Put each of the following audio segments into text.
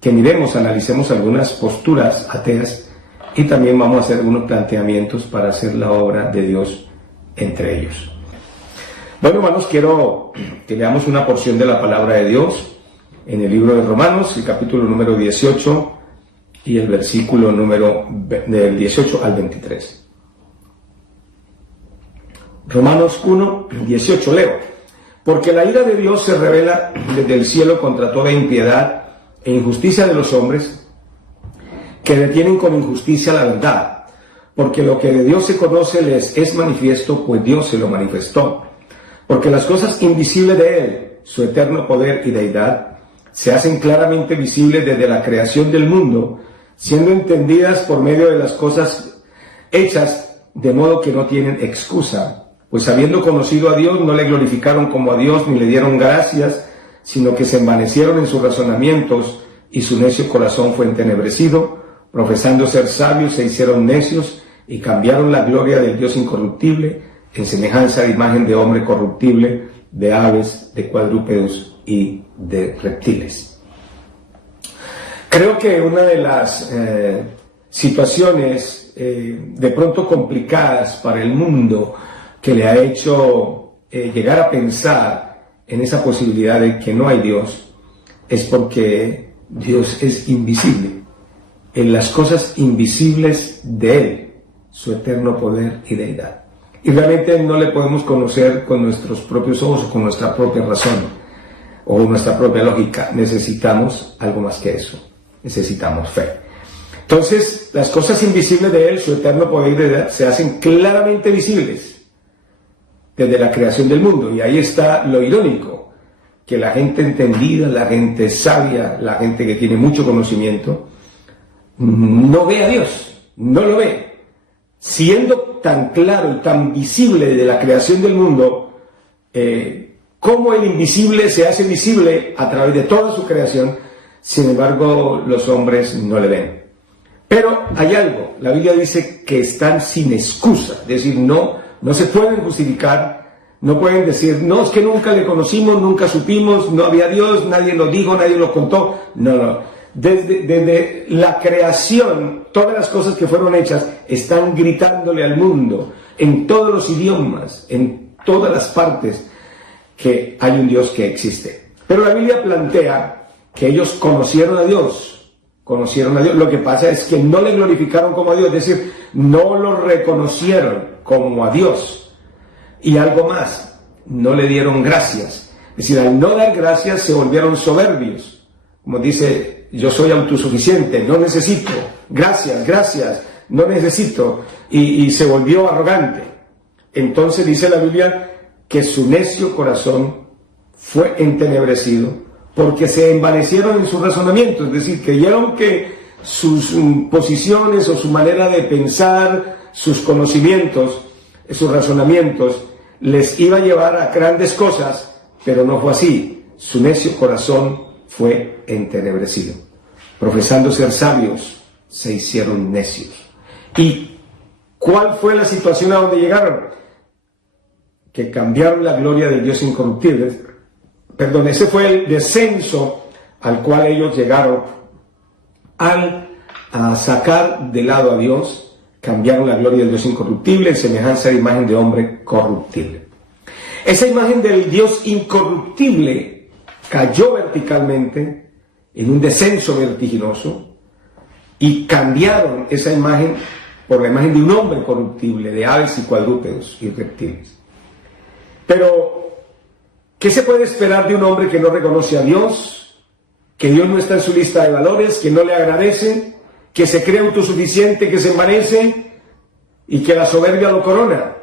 que miremos, analicemos algunas posturas ateas y también vamos a hacer algunos planteamientos para hacer la obra de Dios entre ellos. Bueno, hermanos, quiero que leamos una porción de la palabra de Dios en el libro de Romanos, el capítulo número 18 y el versículo del 18 al 23. Romanos 1, 18, leo. Porque la ira de Dios se revela desde el cielo contra toda impiedad e injusticia de los hombres que detienen con injusticia la verdad. Porque lo que de Dios se conoce les es manifiesto, pues Dios se lo manifestó. Porque las cosas invisibles de Él, su eterno poder y deidad, se hacen claramente visibles desde la creación del mundo, siendo entendidas por medio de las cosas hechas, de modo que no tienen excusa. Pues habiendo conocido a Dios, no le glorificaron como a Dios, ni le dieron gracias, sino que se envanecieron en sus razonamientos, y su necio corazón fue entenebrecido. Profesando ser sabios, se hicieron necios, y cambiaron la gloria del Dios incorruptible, en semejanza de imagen de hombre corruptible, de aves, de cuadrúpedos y de reptiles. Creo que una de las situaciones de pronto complicadas para el mundo, que le ha hecho llegar a pensar en esa posibilidad de que no hay Dios, es porque Dios es invisible. En las cosas invisibles de Él, su eterno poder y deidad. Y realmente no le podemos conocer con nuestros propios ojos o con nuestra propia razón o nuestra propia lógica. Necesitamos algo más que eso. Necesitamos fe. Entonces, las cosas invisibles de Él, su eterno poder y deidad, se hacen claramente visibles desde la creación del mundo. Y ahí está lo irónico, que la gente entendida, la gente sabia, la gente que tiene mucho conocimiento, no ve a Dios, no lo ve. Siendo tan claro y tan visible desde la creación del mundo, cómo el invisible se hace visible a través de toda su creación, sin embargo los hombres no le ven. Pero hay algo, la Biblia dice que están sin excusa, es decir, no se pueden justificar, no pueden decir, no, es que nunca le conocimos, nunca supimos, no había Dios, nadie lo dijo, nadie lo contó. No. Desde la creación, todas las cosas que fueron hechas están gritándole al mundo, en todos los idiomas, en todas las partes, que hay un Dios que existe. Pero la Biblia plantea que ellos conocieron a Dios. Lo que pasa es que no le glorificaron como a Dios, es decir, no lo reconocieron como a Dios. Y algo más, no le dieron gracias. Es decir, al no dar gracias se volvieron soberbios. Como dice, yo soy autosuficiente, no necesito, gracias, no necesito. Y se volvió arrogante. Entonces dice la Biblia que su necio corazón fue entenebrecido, porque se envanecieron en sus razonamientos, es decir, creyeron que sus posiciones o su manera de pensar, sus conocimientos, sus razonamientos, les iba a llevar a grandes cosas, pero no fue así. Su necio corazón fue entenebrecido. Profesando ser sabios, se hicieron necios. ¿Y cuál fue la situación a donde llegaron? Que cambiaron la gloria del Dios incorruptible. Ese fue el descenso al cual ellos llegaron al sacar de lado a Dios, cambiaron la gloria del Dios incorruptible en semejanza de imagen de hombre corruptible. Esa imagen del Dios incorruptible cayó verticalmente en un descenso vertiginoso y cambiaron esa imagen por la imagen de un hombre corruptible, de aves y cuadrúpedos y reptiles. Pero ¿qué se puede esperar de un hombre que no reconoce a Dios, que Dios no está en su lista de valores, que no le agradece, que se cree autosuficiente, que se envanece y que la soberbia lo corona?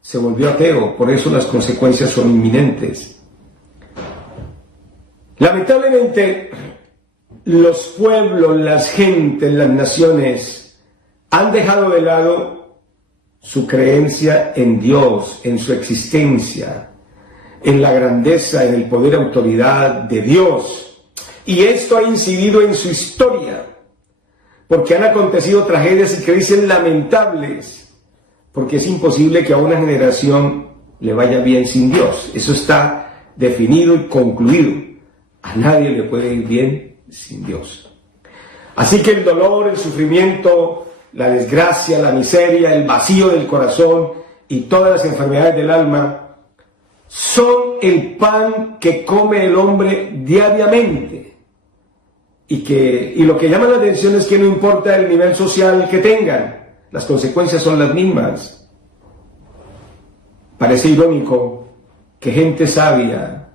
Se volvió ateo, por eso las consecuencias son inminentes. Lamentablemente, los pueblos, las gentes, las naciones han dejado de lado su creencia en Dios, en su existencia, en la grandeza, en el poder y autoridad de Dios. Y esto ha incidido en su historia, porque han acontecido tragedias y crisis lamentables, porque es imposible que a una generación le vaya bien sin Dios. Eso está definido y concluido. A nadie le puede ir bien sin Dios. Así que el dolor, el sufrimiento, la desgracia, la miseria, el vacío del corazón y todas las enfermedades del alma son el pan que come el hombre diariamente. Y lo que llama la atención es que no importa el nivel social que tengan, las consecuencias son las mismas. Parece irónico que gente sabia,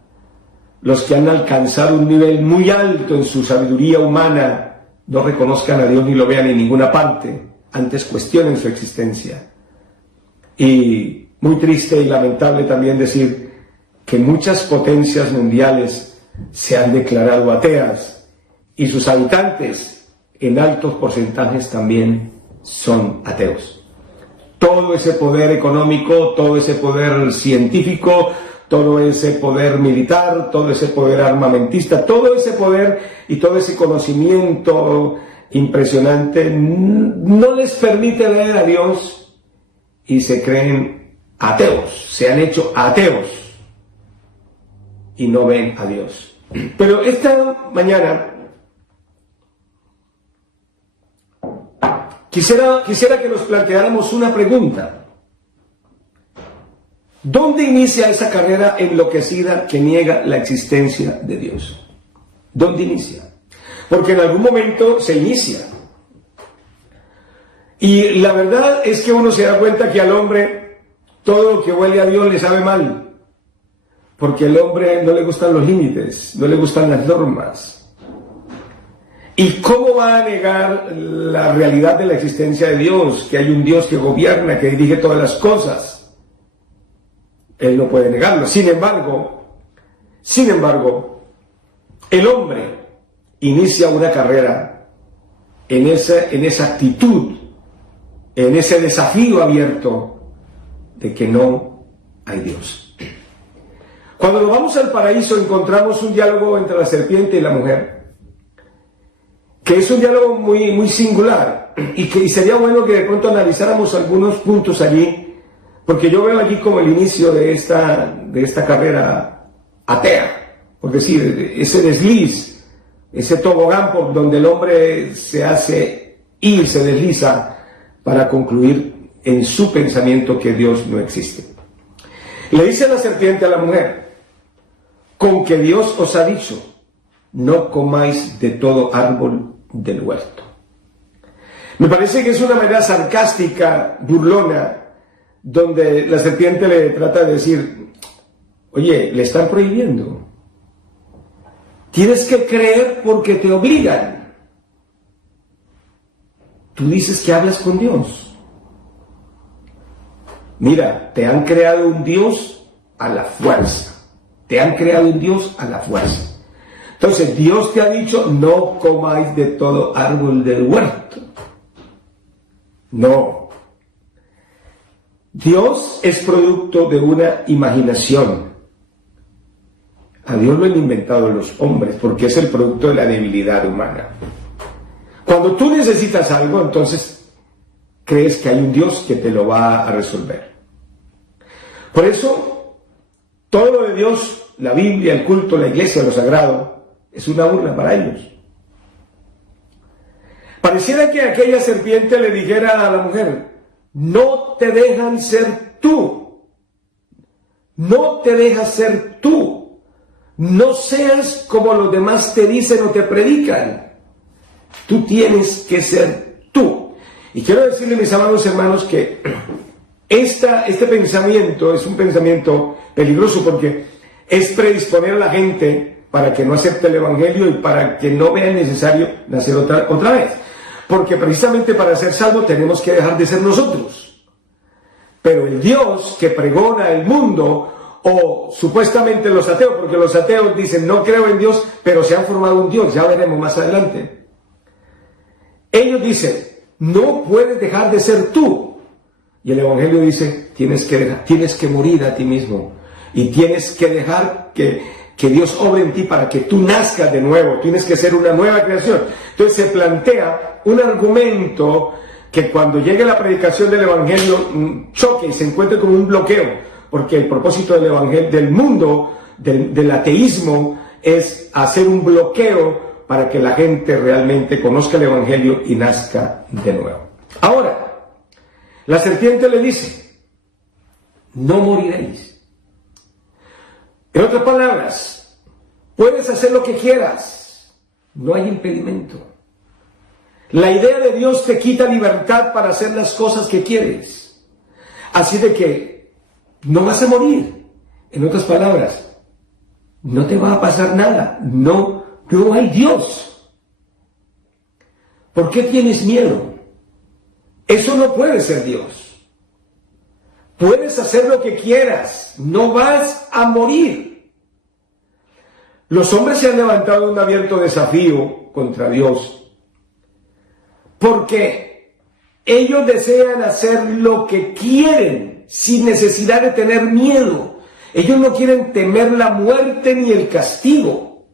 los que han alcanzado un nivel muy alto en su sabiduría humana, no reconozcan a Dios ni lo vean en ninguna parte, antes cuestionen su existencia. Y muy triste y lamentable también decir que muchas potencias mundiales se han declarado ateas y sus habitantes en altos porcentajes también son ateos. Todo ese poder económico, todo ese poder científico, todo ese poder militar, todo ese poder armamentista, todo ese poder y todo ese conocimiento impresionante no les permite ver a Dios y se creen ateos, se han hecho ateos y no ven a Dios. Pero esta mañana quisiera que nos planteáramos una pregunta. ¿Dónde inicia esa carrera enloquecida que niega la existencia de Dios? ¿Dónde inicia? Porque en algún momento se inicia. Y la verdad es que uno se da cuenta que al hombre todo lo que huele a Dios le sabe mal. Porque al hombre no le gustan los límites, no le gustan las normas. ¿Y cómo va a negar la realidad de la existencia de Dios? Que hay un Dios que gobierna, que dirige todas las cosas. Él no puede negarlo. Sin embargo, el hombre inicia una carrera en esa actitud, en ese desafío abierto de que no hay Dios. Cuando nos vamos al paraíso encontramos un diálogo entre la serpiente y la mujer, que es un diálogo muy, muy singular y sería bueno que de pronto analizáramos algunos puntos allí, porque yo veo allí como el inicio de esta carrera atea, por decir, ese desliz, ese tobogán por donde el hombre se hace ir, se desliza para concluir en su pensamiento que Dios no existe. Le dice la serpiente a la mujer: con que Dios os ha dicho, no comáis de todo árbol del huerto. Me parece que es una manera sarcástica, burlona, donde la serpiente le trata de decir: oye, le están prohibiendo. Tienes que creer porque te obligan. Tú dices que hablas con Dios. Mira, te han creado un Dios a la fuerza. Te han creado un Dios a la fuerza. Entonces, Dios te ha dicho, no comáis de todo árbol del huerto. No. Dios es producto de una imaginación. A Dios lo han inventado los hombres porque es el producto de la debilidad humana. Cuando tú necesitas algo, entonces crees que hay un Dios que te lo va a resolver. Por eso, todo lo de Dios, la Biblia, el culto, la iglesia, lo sagrado, es una burla para ellos. Pareciera que aquella serpiente le dijera a la mujer: no te dejan ser tú. No te dejas ser tú. No seas como los demás te dicen o te predican. Tú tienes que ser tú. Y quiero decirle, mis amados hermanos, que este pensamiento es un pensamiento peligroso porque es predisponer a la gente para que no acepte el Evangelio y para que no vea necesario nacer otra vez. Porque precisamente para ser salvos tenemos que dejar de ser nosotros. Pero el Dios que pregona el mundo, o supuestamente los ateos, porque los ateos dicen no creo en Dios, pero se han formado un Dios, ya veremos más adelante. Ellos dicen, no puedes dejar de ser tú. Y el Evangelio dice, tienes que morir a ti mismo. Y tienes que dejar que Dios obre en ti para que tú nazcas de nuevo. Tienes que ser una nueva creación. Entonces se plantea un argumento que cuando llegue la predicación del Evangelio choque y se encuentre como un bloqueo. Porque el propósito del Evangelio, del mundo, del ateísmo, es hacer un bloqueo para que la gente realmente conozca el Evangelio y nazca de nuevo. Ahora, la serpiente le dice, no moriréis. En otras palabras, puedes hacer lo que quieras, no hay impedimento. La idea de Dios te quita libertad para hacer las cosas que quieres. Así de que no vas a morir. En otras palabras, no te va a pasar nada. No hay Dios. ¿Por qué tienes miedo? Eso no puede ser Dios. Puedes hacer lo que quieras. No vas a morir. Los hombres se han levantado en un abierto desafío contra Dios. Porque ellos desean hacer lo que quieren sin necesidad de tener miedo. Ellos no quieren temer la muerte ni el castigo.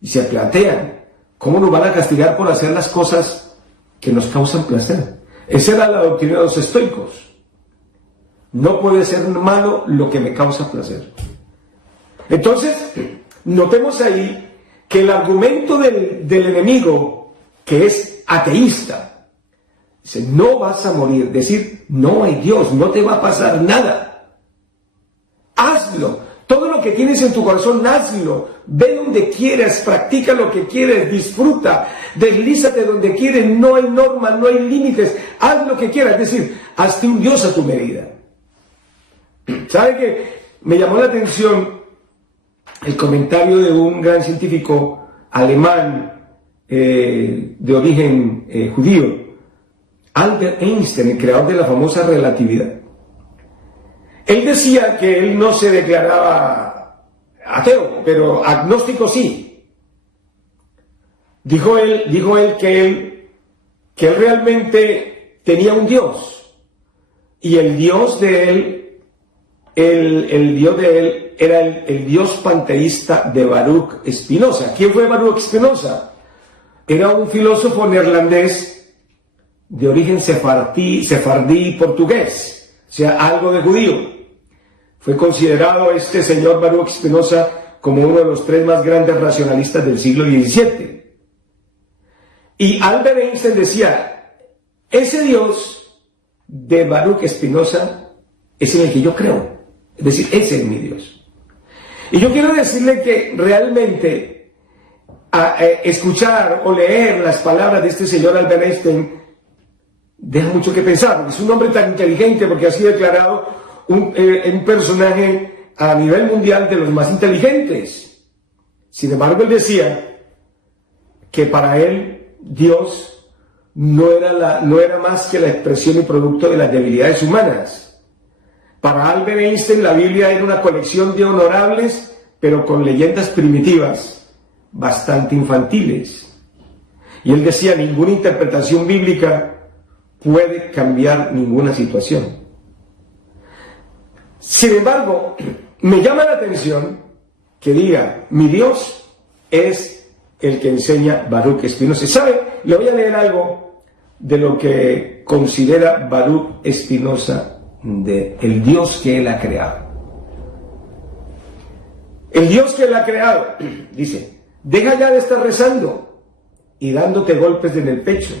Y se plantean, ¿cómo nos van a castigar por hacer las cosas que nos causan placer? Esa era la doctrina de los estoicos. No puede ser malo lo que me causa placer. Entonces, notemos ahí que el argumento del enemigo, que es ateísta, dice, no vas a morir, decir, no hay Dios, no te va a pasar nada. Hazlo, todo lo que tienes en tu corazón, hazlo, ve donde quieras, practica lo que quieres, disfruta, deslízate donde quieres, no hay normas, no hay límites, haz lo que quieras, es decir, hazte un Dios a tu medida. ¿Sabe qué? Me llamó la atención el comentario de un gran científico alemán, de origen judío, Albert Einstein, el creador de la famosa relatividad. Él decía que él no se declaraba ateo, pero agnóstico sí. Dijo él que él realmente tenía un Dios, y el Dios de él, el Dios de él era el Dios panteísta de Baruch Spinoza. ¿Quién fue Baruch Spinoza? Era un filósofo neerlandés de origen sefardí portugués, o sea, algo de judío. Fue considerado este señor Baruch Spinoza como uno de los 3 más grandes racionalistas del siglo XVII. Y Albert Einstein decía, ese Dios de Baruch Spinoza es en el que yo creo, es decir, ese es mi Dios. Y yo quiero decirle que realmente escuchar o leer las palabras de este señor Albert Einstein deja mucho que pensar. Es un hombre tan inteligente porque ha sido declarado un personaje a nivel mundial de los más inteligentes. Sin embargo, él decía que para él Dios no era más que la expresión y producto de las debilidades humanas. Para Albert Einstein la Biblia era una colección de honorables, pero con leyendas primitivas, bastante infantiles. Y él decía, ninguna interpretación bíblica puede cambiar ninguna situación. Sin embargo, me llama la atención que diga, mi Dios es el que enseña Baruch Spinoza. ¿Sabe? Le voy a leer algo de lo que considera Baruch Spinoza del Dios que él ha creado. El Dios que él ha creado, dice, deja ya de estar rezando y dándote golpes en el pecho.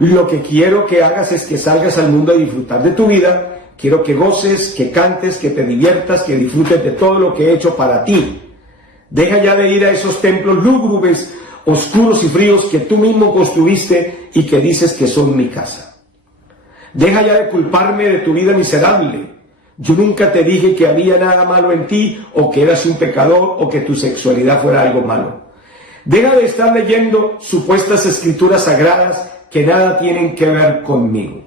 Lo que quiero que hagas es que salgas al mundo a disfrutar de tu vida. Quiero que goces, que cantes, que te diviertas, que disfrutes de todo lo que he hecho para ti. Deja ya de ir a esos templos lúgubres, oscuros y fríos que tú mismo construiste y que dices que son mi casa. Deja ya de culparme de tu vida miserable. Yo nunca te dije que había nada malo en ti, o que eras un pecador, o que tu sexualidad fuera algo malo. Deja de estar leyendo supuestas escrituras sagradas que nada tienen que ver conmigo.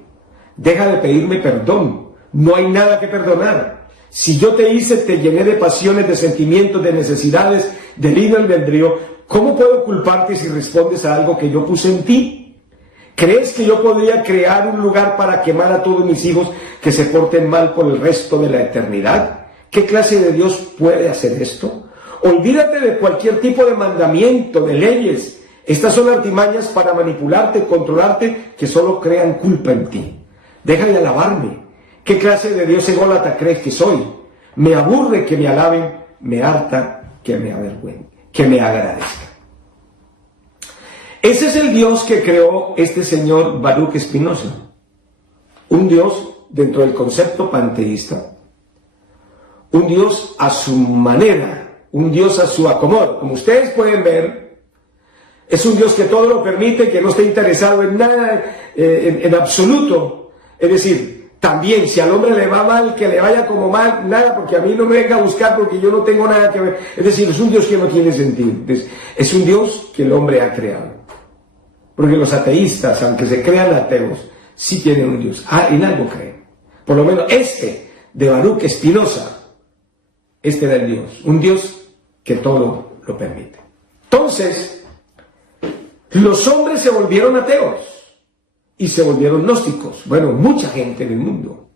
Deja de pedirme perdón. No hay nada que perdonar. Si yo te hice, te llené de pasiones, de sentimientos, de necesidades, de libre albedrío, ¿cómo puedo culparte si respondes a algo que yo puse en ti? ¿Crees que yo podría crear un lugar para quemar a todos mis hijos que se porten mal por el resto de la eternidad? ¿Qué clase de Dios puede hacer esto? Olvídate de cualquier tipo de mandamiento, de leyes. Estas son artimañas para manipularte, controlarte, que solo crean culpa en ti. Deja de alabarme. ¿Qué clase de Dios ególatra crees que soy? Me aburre que me alaben, me harta que me avergüence, que me agradezca. Ese es el Dios que creó este señor Baruch Spinoza. Un Dios dentro del concepto panteísta. Un Dios a su manera, un Dios a su acomodo. Como ustedes pueden ver, es un Dios que todo lo permite, que no está interesado en nada, en absoluto. Es decir, también si al hombre le va mal, que le vaya como mal, nada, porque a mí no me venga a buscar porque yo no tengo nada que ver. Es decir, es un Dios que no tiene sentido. Es un Dios que el hombre ha creado. Porque los ateístas, aunque se crean ateos, sí tienen un Dios. En algo creen. Por lo menos este de Baruch Spinoza, este era el Dios. Un Dios que todo lo permite. Entonces, los hombres se volvieron ateos y se volvieron gnósticos. Bueno, mucha gente en el mundo.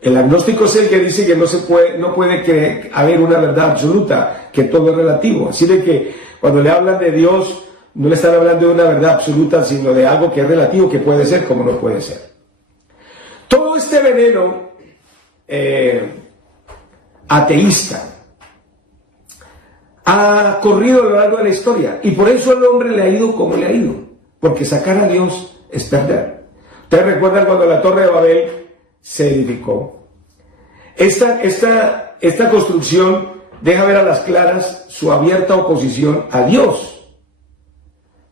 El agnóstico es el que dice que no puede haber una verdad absoluta, que todo es relativo. Así de que cuando le hablan de Dios, no le están hablando de una verdad absoluta, sino de algo que es relativo, que puede ser como no puede ser. Todo este veneno ateísta ha corrido a lo largo de la historia, y por eso al hombre le ha ido como le ha ido, porque sacar a Dios es perder. Ustedes recuerdan cuando la Torre de Babel se edificó. Esta construcción deja ver a las claras su abierta oposición a Dios.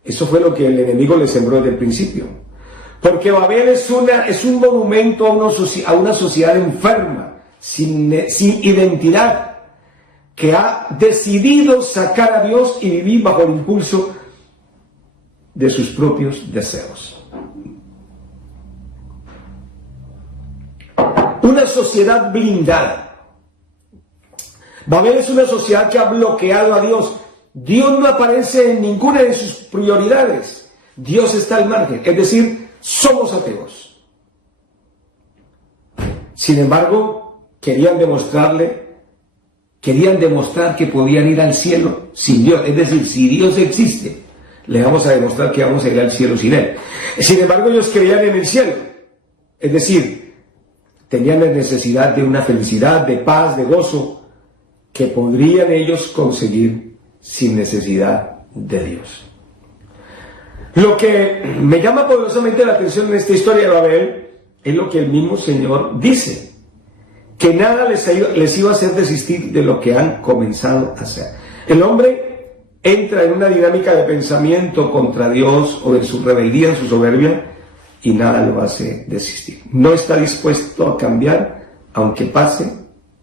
Eso fue lo que el enemigo le sembró desde el principio. Porque Babel es un monumento a una sociedad enferma, sin identidad, que ha decidido sacar a Dios y vivir bajo el impulso de sus propios deseos. Una sociedad blindada. Babel es una sociedad que ha bloqueado a Dios. Dios no aparece en ninguna de sus prioridades. Dios está al margen, es decir, somos ateos. Sin embargo, querían demostrar que podían ir al cielo sin Dios. Es decir, si Dios existe, le vamos a demostrar que vamos a ir al cielo sin Él. Sin embargo, ellos creían en el cielo. Es decir, tenían la necesidad de una felicidad, de paz, de gozo, que podrían ellos conseguir sin necesidad de Dios. Lo que me llama poderosamente la atención en esta historia de Babel es lo que el mismo Señor dice, que nada les iba a hacer desistir de lo que han comenzado a hacer. El hombre entra en una dinámica de pensamiento contra Dios o en su rebeldía, en su soberbia, y nada lo hace desistir. No está dispuesto a cambiar, aunque pase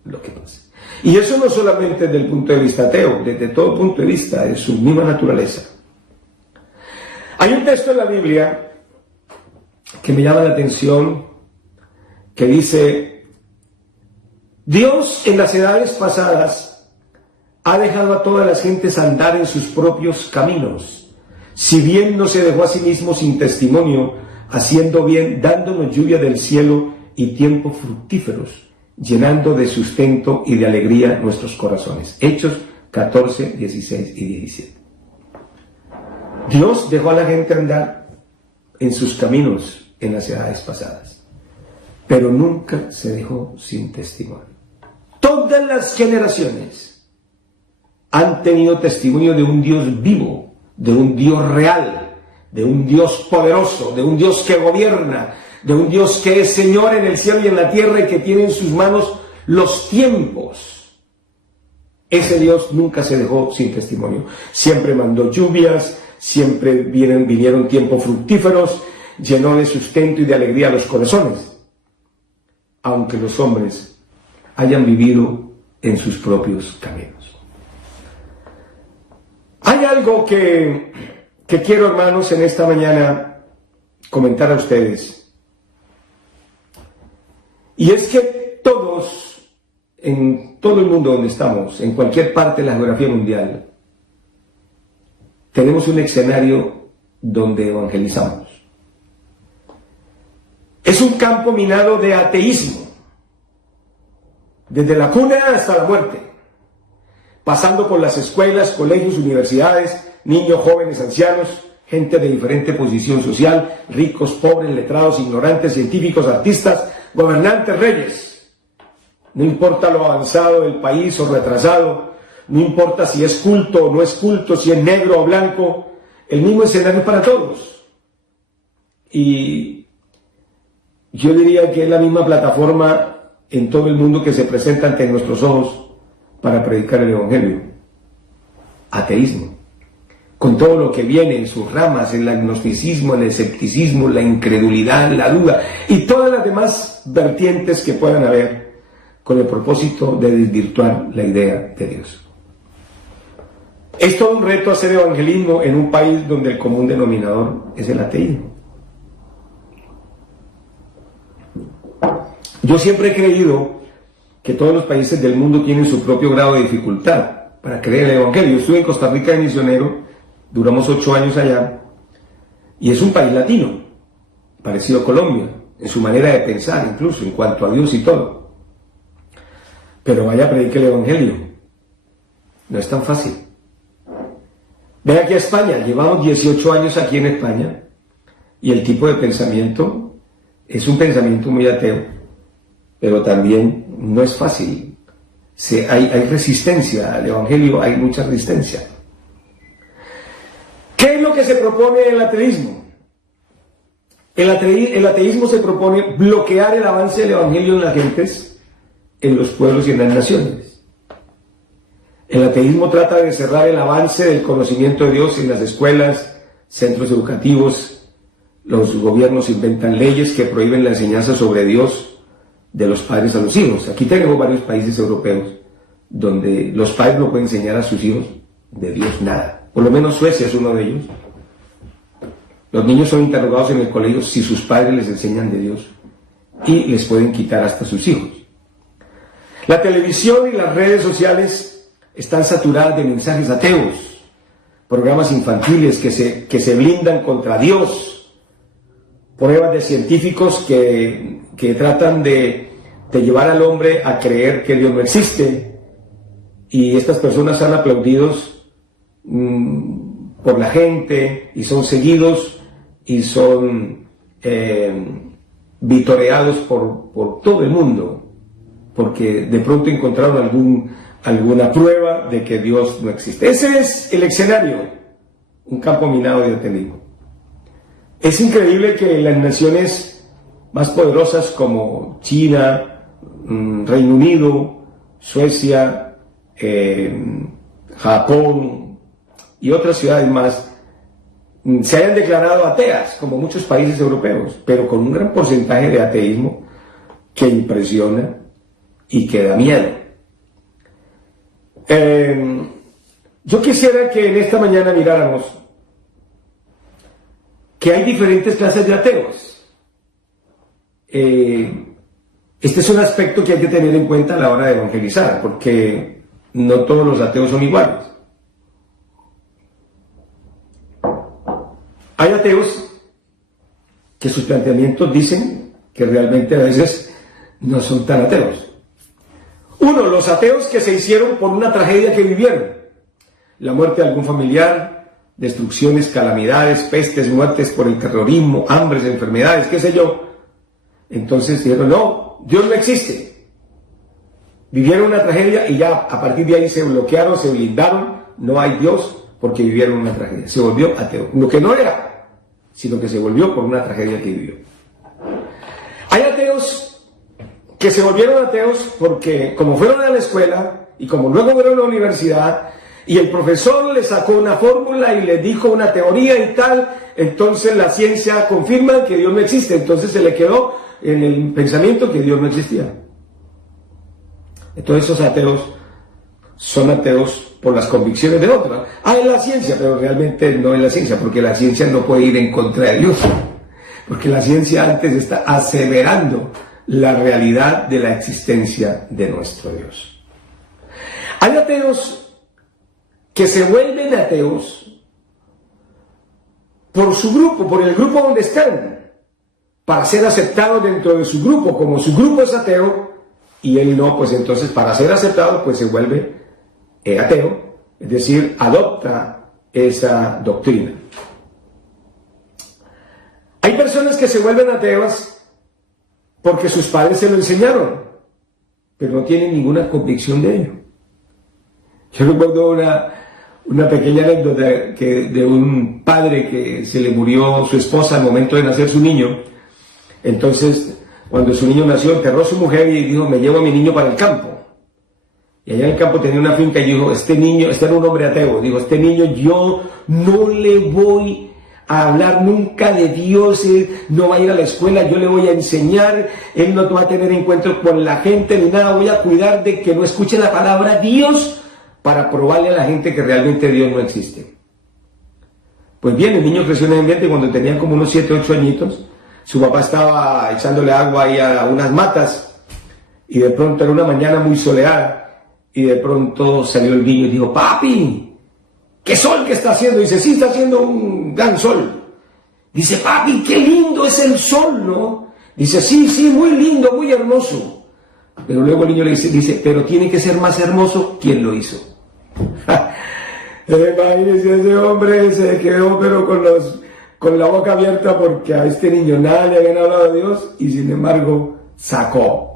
lo que pase. Y eso no solamente desde el punto de vista ateo, desde todo punto de vista, de su misma naturaleza. Hay un texto en la Biblia que me llama la atención, que dice: Dios en las edades pasadas ha dejado a todas las gentes andar en sus propios caminos, si bien no se dejó a sí mismo sin testimonio, haciendo bien, dándonos lluvia del cielo y tiempos fructíferos, llenando de sustento y de alegría nuestros corazones. Hechos 14, 16 y 17. Dios dejó a la gente andar en sus caminos en las edades pasadas, pero nunca se dejó sin testimonio. Todas las generaciones han tenido testimonio de un Dios vivo, de un Dios real, de un Dios poderoso, de un Dios que gobierna, de un Dios que es Señor en el cielo y en la tierra y que tiene en sus manos los tiempos. Ese Dios nunca se dejó sin testimonio. Siempre mandó lluvias, siempre vinieron tiempos fructíferos, llenó de sustento y de alegría a los corazones, aunque los hombres hayan vivido en sus propios caminos. Hay algo que quiero, hermanos, en esta mañana comentar a ustedes. Y es que todos, en todo el mundo donde estamos, en cualquier parte de la geografía mundial, tenemos un escenario donde evangelizamos. Es un campo minado de ateísmo, desde la cuna hasta la muerte, pasando por las escuelas, colegios, universidades, niños, jóvenes, ancianos, gente de diferente posición social, ricos, pobres, letrados, ignorantes, científicos, artistas, gobernantes, reyes. No importa lo avanzado del país o retrasado, no importa si es culto o no es culto, si es negro o blanco, el mismo escenario para todos. Y yo diría que es la misma plataforma en todo el mundo que se presenta ante nuestros ojos para predicar el Evangelio. Ateísmo. Con todo lo que viene en sus ramas, el agnosticismo, el escepticismo, la incredulidad, la duda y todas las demás vertientes que puedan haber con el propósito de desvirtuar la idea de Dios. Es todo un reto hacer evangelismo en un país donde el común denominador es el ateísmo. Yo siempre he creído que todos los países del mundo tienen su propio grado de dificultad para creer el evangelio. Yo estuve en Costa Rica de misionero, duramos 8 años allá, y es un país latino, parecido a Colombia, en su manera de pensar, incluso en cuanto a Dios y todo. Pero vaya a predicar el evangelio, no es tan fácil. Ven aquí a España, llevamos 18 años aquí en España, y el tipo de pensamiento es un pensamiento muy ateo, pero también no es fácil. Hay resistencia al evangelio, hay mucha resistencia. ¿Qué es lo que se propone en el ateísmo? El ateísmo se propone bloquear el avance del evangelio en las gentes, en los pueblos y en las naciones. El ateísmo trata de cerrar el avance del conocimiento de Dios en las escuelas, centros educativos. Los gobiernos inventan leyes que prohíben la enseñanza sobre Dios de los padres a los hijos. Aquí tenemos varios países europeos donde los padres no pueden enseñar a sus hijos de Dios nada. Por lo menos Suecia es uno de ellos. Los niños son interrogados en el colegio si sus padres les enseñan de Dios y les pueden quitar hasta sus hijos. La televisión y las redes sociales están saturadas de mensajes ateos, programas infantiles que se blindan contra Dios, pruebas de científicos que tratan de llevar al hombre a creer que Dios no existe, y estas personas son aplaudidos por la gente y son seguidos y son vitoreados por todo el mundo, porque de pronto encontraron alguna prueba de que Dios no existe. Ese es el escenario, un campo minado de ateísmo. Es increíble que las naciones más poderosas como China, Reino Unido, Suecia, Japón y otras ciudades más se hayan declarado ateas, como muchos países europeos, pero con un gran porcentaje de ateísmo que impresiona y que da miedo. Yo quisiera que en esta mañana miráramos que hay diferentes clases de ateos. Este es un aspecto que hay que tener en cuenta a la hora de evangelizar, porque no todos los ateos son iguales. Hay ateos que sus planteamientos dicen que realmente a veces no son tan ateos. Uno, los ateos que se hicieron por una tragedia que vivieron. La muerte de algún familiar, destrucciones, calamidades, pestes, muertes por el terrorismo, hambres, enfermedades, qué sé yo. Entonces dijeron, no, Dios no existe. Vivieron una tragedia y ya a partir de ahí se bloquearon, se blindaron, no hay Dios porque vivieron una tragedia. Se volvió ateo. Lo que no era, sino que se volvió por una tragedia que vivió. Hay ateos que se volvieron ateos porque como fueron a la escuela y como luego fueron a la universidad y el profesor les sacó una fórmula y les dijo una teoría y tal, entonces la ciencia confirma que Dios no existe, entonces se le quedó en el pensamiento que Dios no existía. Entonces esos ateos son ateos por las convicciones de otros. Es la ciencia, pero realmente no es la ciencia, porque la ciencia no puede ir en contra de Dios, porque la ciencia antes está aseverando la realidad de la existencia de nuestro Dios. Hay ateos que se vuelven ateos por su grupo, por el grupo donde están, para ser aceptados dentro de su grupo. Como su grupo es ateo y él no, pues entonces para ser aceptado pues se vuelve ateo, es decir, adopta esa doctrina. Hay personas que se vuelven ateas porque sus padres se lo enseñaron, pero no tienen ninguna convicción de ello. Yo recuerdo una pequeña anécdota de un padre que se le murió su esposa al momento de nacer su niño. Entonces, cuando su niño nació, enterró a su mujer y dijo, me llevo a mi niño para el campo. Y allá en el campo tenía una finca y dijo, este niño, este era un hombre ateo, dijo, este niño yo no le voy a hablar nunca de Dios, él no va a ir a la escuela, yo le voy a enseñar, él no va a tener encuentros con la gente ni nada, voy a cuidar de que no escuche la palabra Dios para probarle a la gente que realmente Dios no existe. Pues bien, el niño creció en el ambiente y cuando tenía como unos 7, 8 añitos, su papá estaba echándole agua ahí a unas matas y de pronto era una mañana muy soleada. Y de pronto salió el niño y dijo, papi, ¿qué sol que está haciendo? Dice, sí, está haciendo un gran sol. Dice, papi, qué lindo es el sol, ¿no? Dice, sí, sí, muy lindo, muy hermoso. Pero luego el niño le dice, pero tiene que ser más hermoso quien lo hizo. Imagínense, ese hombre se quedó pero con la boca abierta porque a este niño nada le habían hablado de Dios y sin embargo sacó.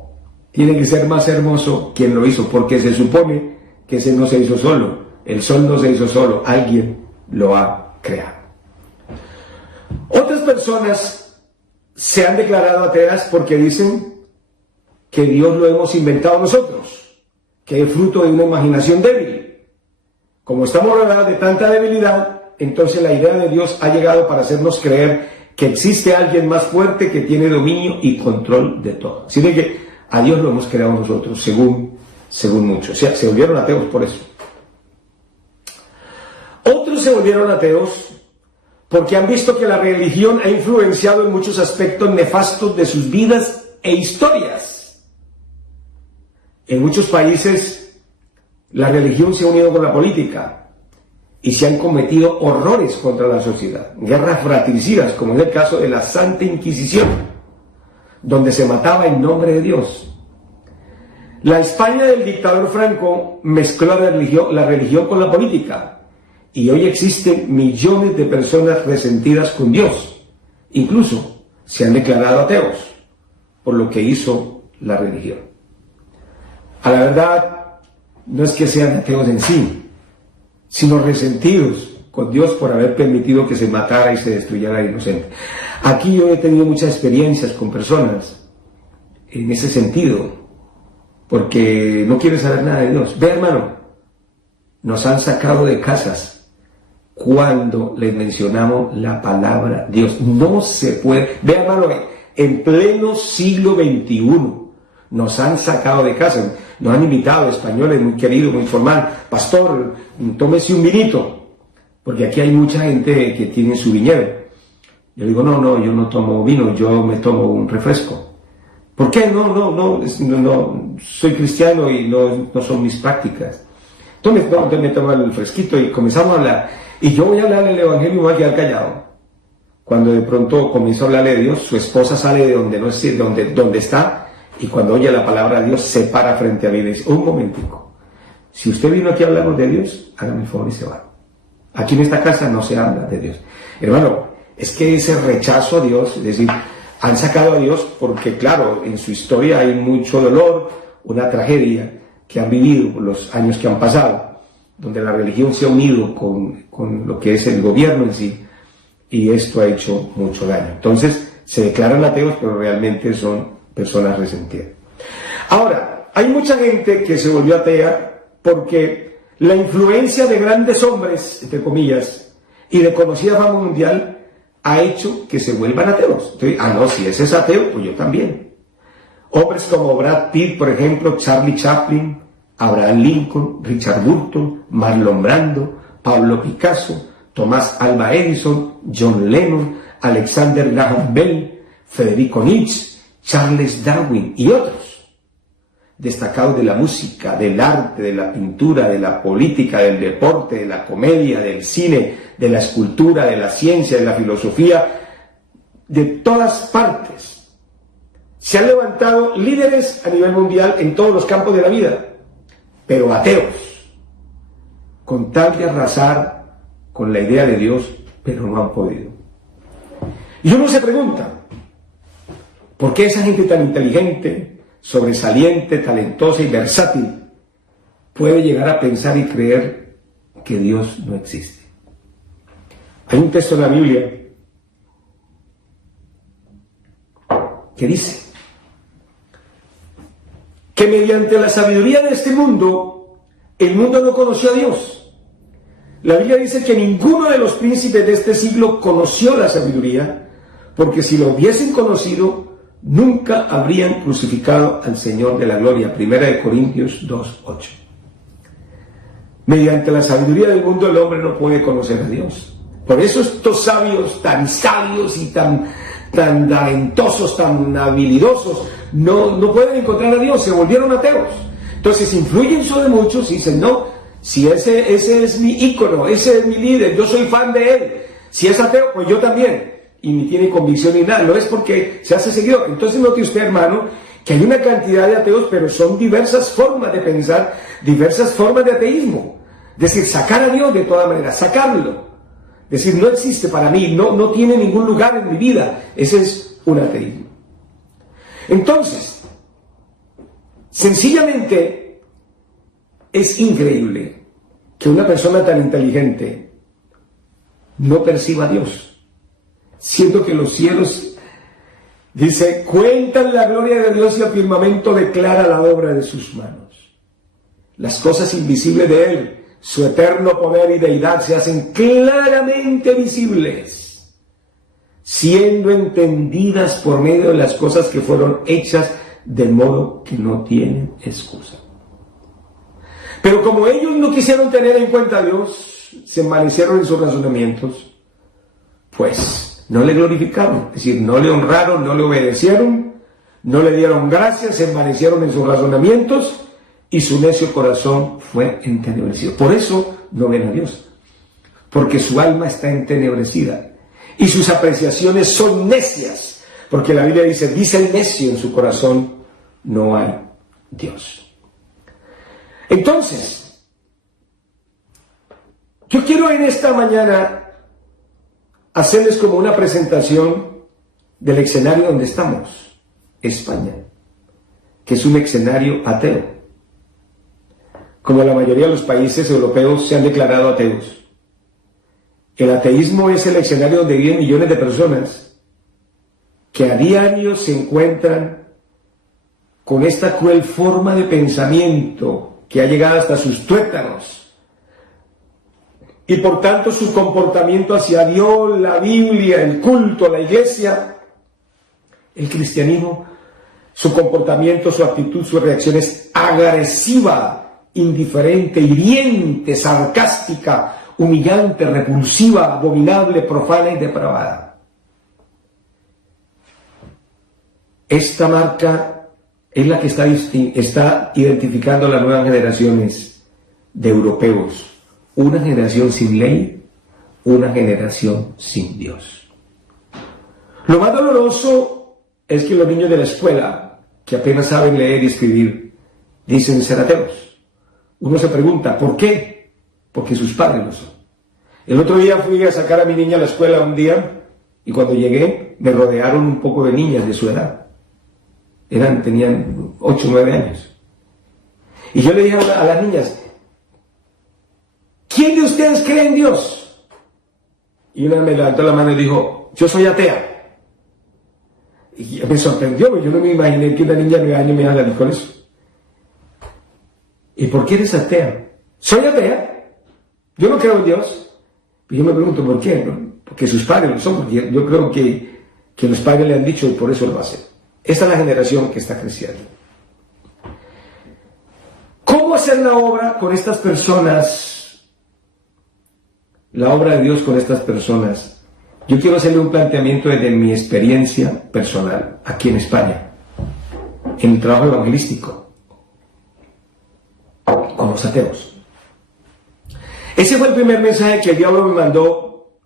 Tiene que ser más hermoso quien lo hizo, porque se supone que ese no se hizo solo. El sol no se hizo solo, alguien lo ha creado. Otras personas se han declarado ateas porque dicen que Dios lo hemos inventado nosotros, que es fruto de una imaginación débil. Como estamos rodeados de tanta debilidad, entonces la idea de Dios ha llegado para hacernos creer que existe alguien más fuerte que tiene dominio y control de todo. Así de que a Dios lo hemos creado nosotros, según muchos. O sea, se volvieron ateos por eso. Otros se volvieron ateos porque han visto que la religión ha influenciado en muchos aspectos nefastos de sus vidas e historias. En muchos países, la religión se ha unido con la política y se han cometido horrores contra la sociedad, guerras fratricidas, como en el caso de la Santa Inquisición, donde se mataba en nombre de Dios. La España del dictador Franco mezcló la religión con la política y hoy existen millones de personas resentidas con Dios. Incluso se han declarado ateos por lo que hizo la religión. A la verdad, no es que sean ateos en sí, sino resentidos con Dios por haber permitido que se matara y se destruyera al inocente. Aquí yo he tenido muchas experiencias con personas en ese sentido, porque no quieren saber nada de Dios. Ve, hermano, nos han sacado de casas cuando les mencionamos la palabra Dios. No se puede. Ve, hermano, en pleno siglo XXI nos han sacado de casa. Nos han invitado españoles muy queridos, muy formal. Pastor, tómese un vinito, porque aquí hay mucha gente que tiene su viñedo. Yo digo, no, yo no tomo vino, yo me tomo un refresco. ¿Por qué? No, soy cristiano y no son mis prácticas. Entonces me tomo el fresquito y comenzamos a hablar. Y yo voy a hablar del evangelio y me voy a quedar callado. Cuando de pronto comienzo a hablarle de Dios, su esposa sale de donde no es, donde está, y cuando oye la palabra de Dios se para frente a mí y dice, un momentico, si usted vino aquí a hablarnos de Dios, hágame el favor y se va. Aquí en esta casa no se habla de Dios. Hermano, es que ese rechazo a Dios, es decir, han sacado a Dios porque, claro, en su historia hay mucho dolor, una tragedia que han vivido los años que han pasado, donde la religión se ha unido con lo que es el gobierno en sí, y esto ha hecho mucho daño. Entonces, se declaran ateos, pero realmente son personas resentidas. Ahora, hay mucha gente que se volvió atea porque la influencia de grandes hombres, entre comillas, y de conocida fama mundial, ha hecho que se vuelvan ateos. Entonces, no, si ese es ateo, pues yo también. Hombres como Brad Pitt, por ejemplo, Charlie Chaplin, Abraham Lincoln, Richard Burton, Marlon Brando, Pablo Picasso, Tomás Alva Edison, John Lennon, Alexander Graham Bell, Federico Nietzsche, Charles Darwin y otros, destacados de la música, del arte, de la pintura, de la política, del deporte, de la comedia, del cine, de la escultura, de la ciencia, de la filosofía, de todas partes. Se han levantado líderes a nivel mundial en todos los campos de la vida, pero ateos, con tal de arrasar con la idea de Dios, pero no han podido. Y uno se pregunta, ¿por qué esa gente tan inteligente, sobresaliente, talentosa y versátil puede llegar a pensar y creer que Dios no existe. Hay un texto en la Biblia que dice que mediante la sabiduría de este mundo, el mundo no conoció a Dios. La Biblia dice que ninguno de los príncipes de este siglo conoció la sabiduría, porque si lo hubiesen conocido, nunca habrían crucificado al Señor de la gloria. 1 Corintios 2:8. Mediante la sabiduría del mundo, el hombre no puede conocer a Dios. Por eso estos sabios y tan talentosos, tan habilidosos, no pueden encontrar a Dios, se volvieron ateos. Entonces influyen sobre muchos y dicen, no, si ese es mi ícono, ese es mi líder, yo soy fan de él. Si es ateo, pues yo también. Y ni tiene convicción ni nada, no es porque se hace seguidor. Entonces note usted, hermano, que hay una cantidad de ateos, pero son diversas formas de pensar, diversas formas de ateísmo. Es decir, sacar a Dios de toda manera, sacarlo. Es decir, no existe para mí, no tiene ningún lugar en mi vida. Ese es un ateísmo. Entonces, sencillamente, es increíble que una persona tan inteligente no perciba a Dios. Siento que los cielos, dice, cuentan la gloria de Dios y el firmamento declara la obra de sus manos. Las cosas invisibles de Él, su eterno poder y deidad se hacen claramente visibles, siendo entendidas por medio de las cosas que fueron hechas, de modo que no tienen excusa. Pero como ellos no quisieron tener en cuenta a Dios, se envanecieron en sus razonamientos, pues no le glorificaron, es decir, no le honraron, no le obedecieron, no le dieron gracias, se envanecieron en sus razonamientos y su necio corazón fue entenebrecido. Por eso no ven a Dios, porque su alma está entenebrecida y sus apreciaciones son necias, porque la Biblia dice el necio en su corazón, no hay Dios. Entonces, yo quiero en esta mañana hacerles como una presentación del escenario donde estamos, España, que es un escenario ateo. Como la mayoría de los países europeos se han declarado ateos. El ateísmo es el escenario donde viven millones de personas que a diario se encuentran con esta cruel forma de pensamiento que ha llegado hasta sus tuétanos. Y por tanto su comportamiento hacia Dios, la Biblia, el culto, la iglesia, el cristianismo, su comportamiento, su actitud, su reacción es agresiva, indiferente, hiriente, sarcástica, humillante, repulsiva, abominable, profana y depravada. Esta marca es la que está identificando las nuevas generaciones de europeos. Una generación sin ley, una generación sin Dios. Lo más doloroso es que los niños de la escuela, que apenas saben leer y escribir, dicen ser ateos. Uno se pregunta, ¿por qué? Porque sus padres lo son. El otro día fui a sacar a mi niña a la escuela un día y cuando llegué me rodearon un poco de niñas de su edad. Tenían 8 o 9 años. Y yo le dije a las niñas, ¿quién de ustedes cree en Dios? Y una me levantó la mano y dijo, yo soy atea. Y me sorprendió, porque yo no me imaginé que una niña de 9 años me haga con eso. ¿Y por qué eres atea? Soy atea. Yo no creo en Dios. Y yo me pregunto, ¿por qué? Porque sus padres lo son. Porque yo creo que los padres le han dicho y por eso lo hacen. Esta es la generación que está creciendo. ¿Cómo hacer la obra con estas personas? La obra de Dios con estas personas. Yo quiero hacerle un planteamiento desde mi experiencia personal, aquí en España, en el trabajo evangelístico, con los ateos. Ese fue el primer mensaje que el diablo me mandó.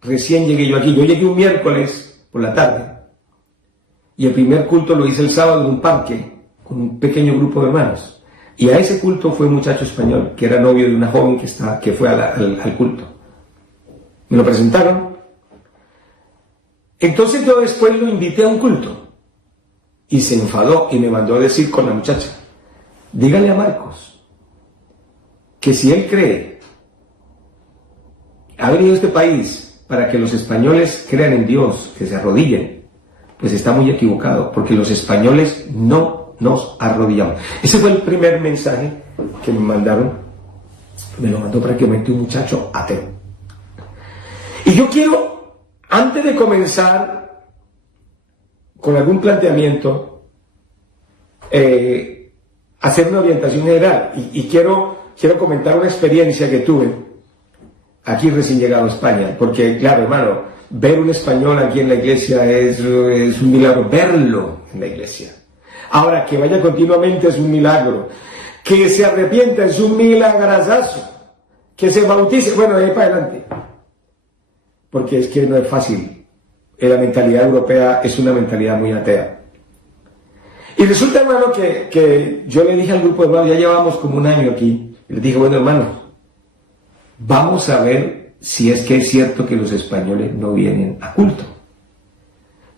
Recién llegué yo aquí. Yo llegué un miércoles por la tarde. Y el primer culto lo hice el sábado en un parque, con un pequeño grupo de hermanos. Y a ese culto fue un muchacho español, que era novio de una joven que fue al culto. Me lo presentaron. Entonces yo después lo invité a un culto. Y se enfadó y me mandó a decir con la muchacha, dígale a Marcos que si él cree, ha venido a este país para que los españoles crean en Dios, que se arrodillen, pues está muy equivocado, porque los españoles no nos arrodillamos. Ese fue el primer mensaje que me mandaron. Me lo mandó prácticamente un muchacho ateo. Y yo quiero, antes de comenzar con algún planteamiento, hacer una orientación general. Y quiero comentar una experiencia que tuve aquí recién llegado a España. Porque, claro, hermano, ver un español aquí en la iglesia es un milagro. Verlo en la iglesia. Ahora, que vaya continuamente es un milagro. Que se arrepienta es un milagrazazo. Que se bautice, bueno, de ahí para adelante. Porque es que no es fácil. La mentalidad europea es una mentalidad muy atea. Y resulta, hermano, que yo le dije al grupo de hermanos, ya llevamos como un año aquí, y les dije, bueno, hermanos, vamos a ver si es que es cierto que los españoles no vienen a culto.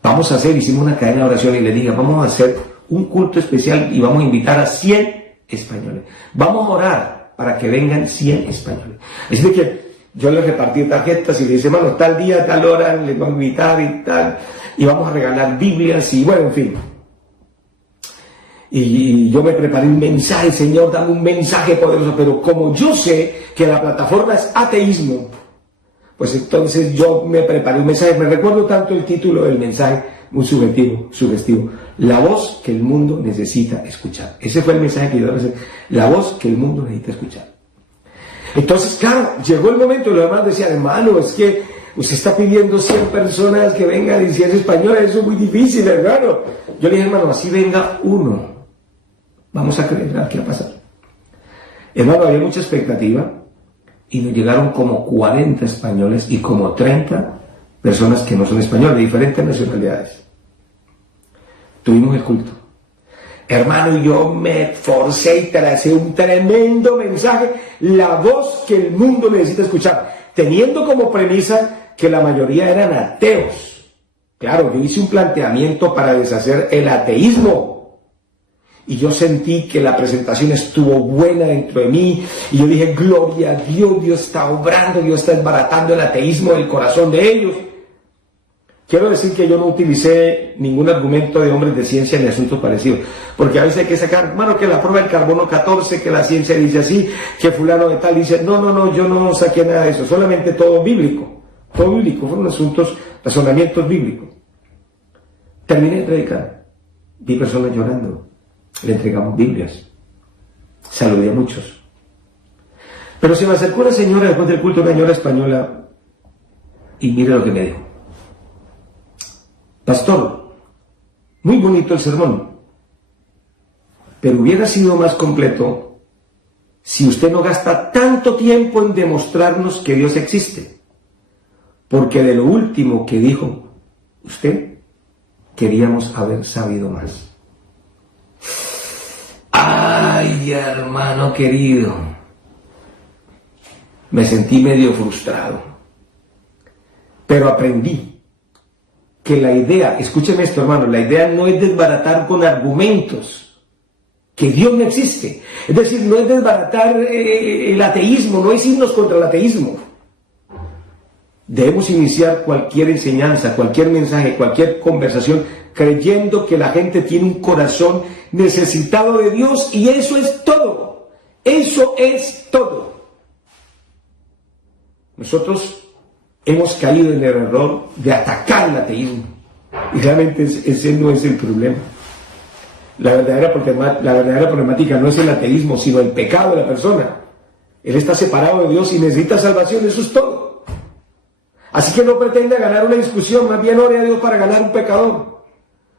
Hicimos una cadena de oración y les dije, vamos a hacer un culto especial y vamos a invitar a 100 españoles. Vamos a orar para que vengan 100 españoles. Así de que yo les repartí tarjetas y les dije, hermano, tal día, tal hora, les vamos a invitar y tal, y vamos a regalar Biblias y bueno, en fin. Y yo me preparé un mensaje, Señor, dame un mensaje poderoso, pero como yo sé que la plataforma es ateísmo, pues entonces yo me preparé un mensaje. Me recuerdo tanto el título del mensaje, muy sugestivo. La voz que el mundo necesita escuchar. Ese fue el mensaje que yo daba. La voz que el mundo necesita escuchar. Entonces, claro, llegó el momento y los demás decían, hermano, es que usted está pidiendo 100 personas que vengan y 100 españoles, eso es muy difícil, hermano. Yo le dije, hermano, así venga uno. Vamos a creer qué va a pasar. Hermano, había mucha expectativa y nos llegaron como 40 españoles y como 30 personas que no son españoles, de diferentes nacionalidades. Tuvimos el culto. Hermano, yo me forcé y tracé un tremendo mensaje, la voz que el mundo necesita escuchar, teniendo como premisa que la mayoría eran ateos. Claro, yo hice un planteamiento para deshacer el ateísmo. Y yo sentí que la presentación estuvo buena dentro de mí. Y yo dije, gloria a Dios, Dios está obrando, Dios está desbaratando el ateísmo del corazón de ellos. Quiero decir que yo no utilicé ningún argumento de hombres de ciencia ni asuntos parecidos. Porque a veces hay que sacar, hermano, que la prueba del carbono 14, que la ciencia dice así, que fulano de tal dice, no, yo no saqué nada de eso. Solamente todo bíblico. Todo bíblico, fueron asuntos, razonamientos bíblicos. Terminé de predicar. Vi personas llorando. Le entregamos Biblias. Saludé a muchos. Pero se me acercó una señora después del culto, una señora española, y mire lo que me dijo. Pastor, muy bonito el sermón, pero hubiera sido más completo si usted no gasta tanto tiempo en demostrarnos que Dios existe. Porque de lo último que dijo usted, queríamos haber sabido más. Ay, hermano querido, me sentí medio frustrado, pero aprendí que la idea, escúcheme esto, hermano, la idea no es desbaratar con argumentos que Dios no existe. Es decir, no es desbaratar el ateísmo, no es irnos contra el ateísmo. Debemos iniciar cualquier enseñanza, cualquier mensaje, cualquier conversación, creyendo que la gente tiene un corazón necesitado de Dios, y eso es todo. Eso es todo. Nosotros hemos caído en el error de atacar el ateísmo, y realmente ese no es el problema. La verdadera problemática no es el ateísmo, sino el pecado de la persona. Él está separado de Dios y necesita salvación, eso es todo. Así que no pretenda ganar una discusión, más bien ore a Dios para ganar un pecador.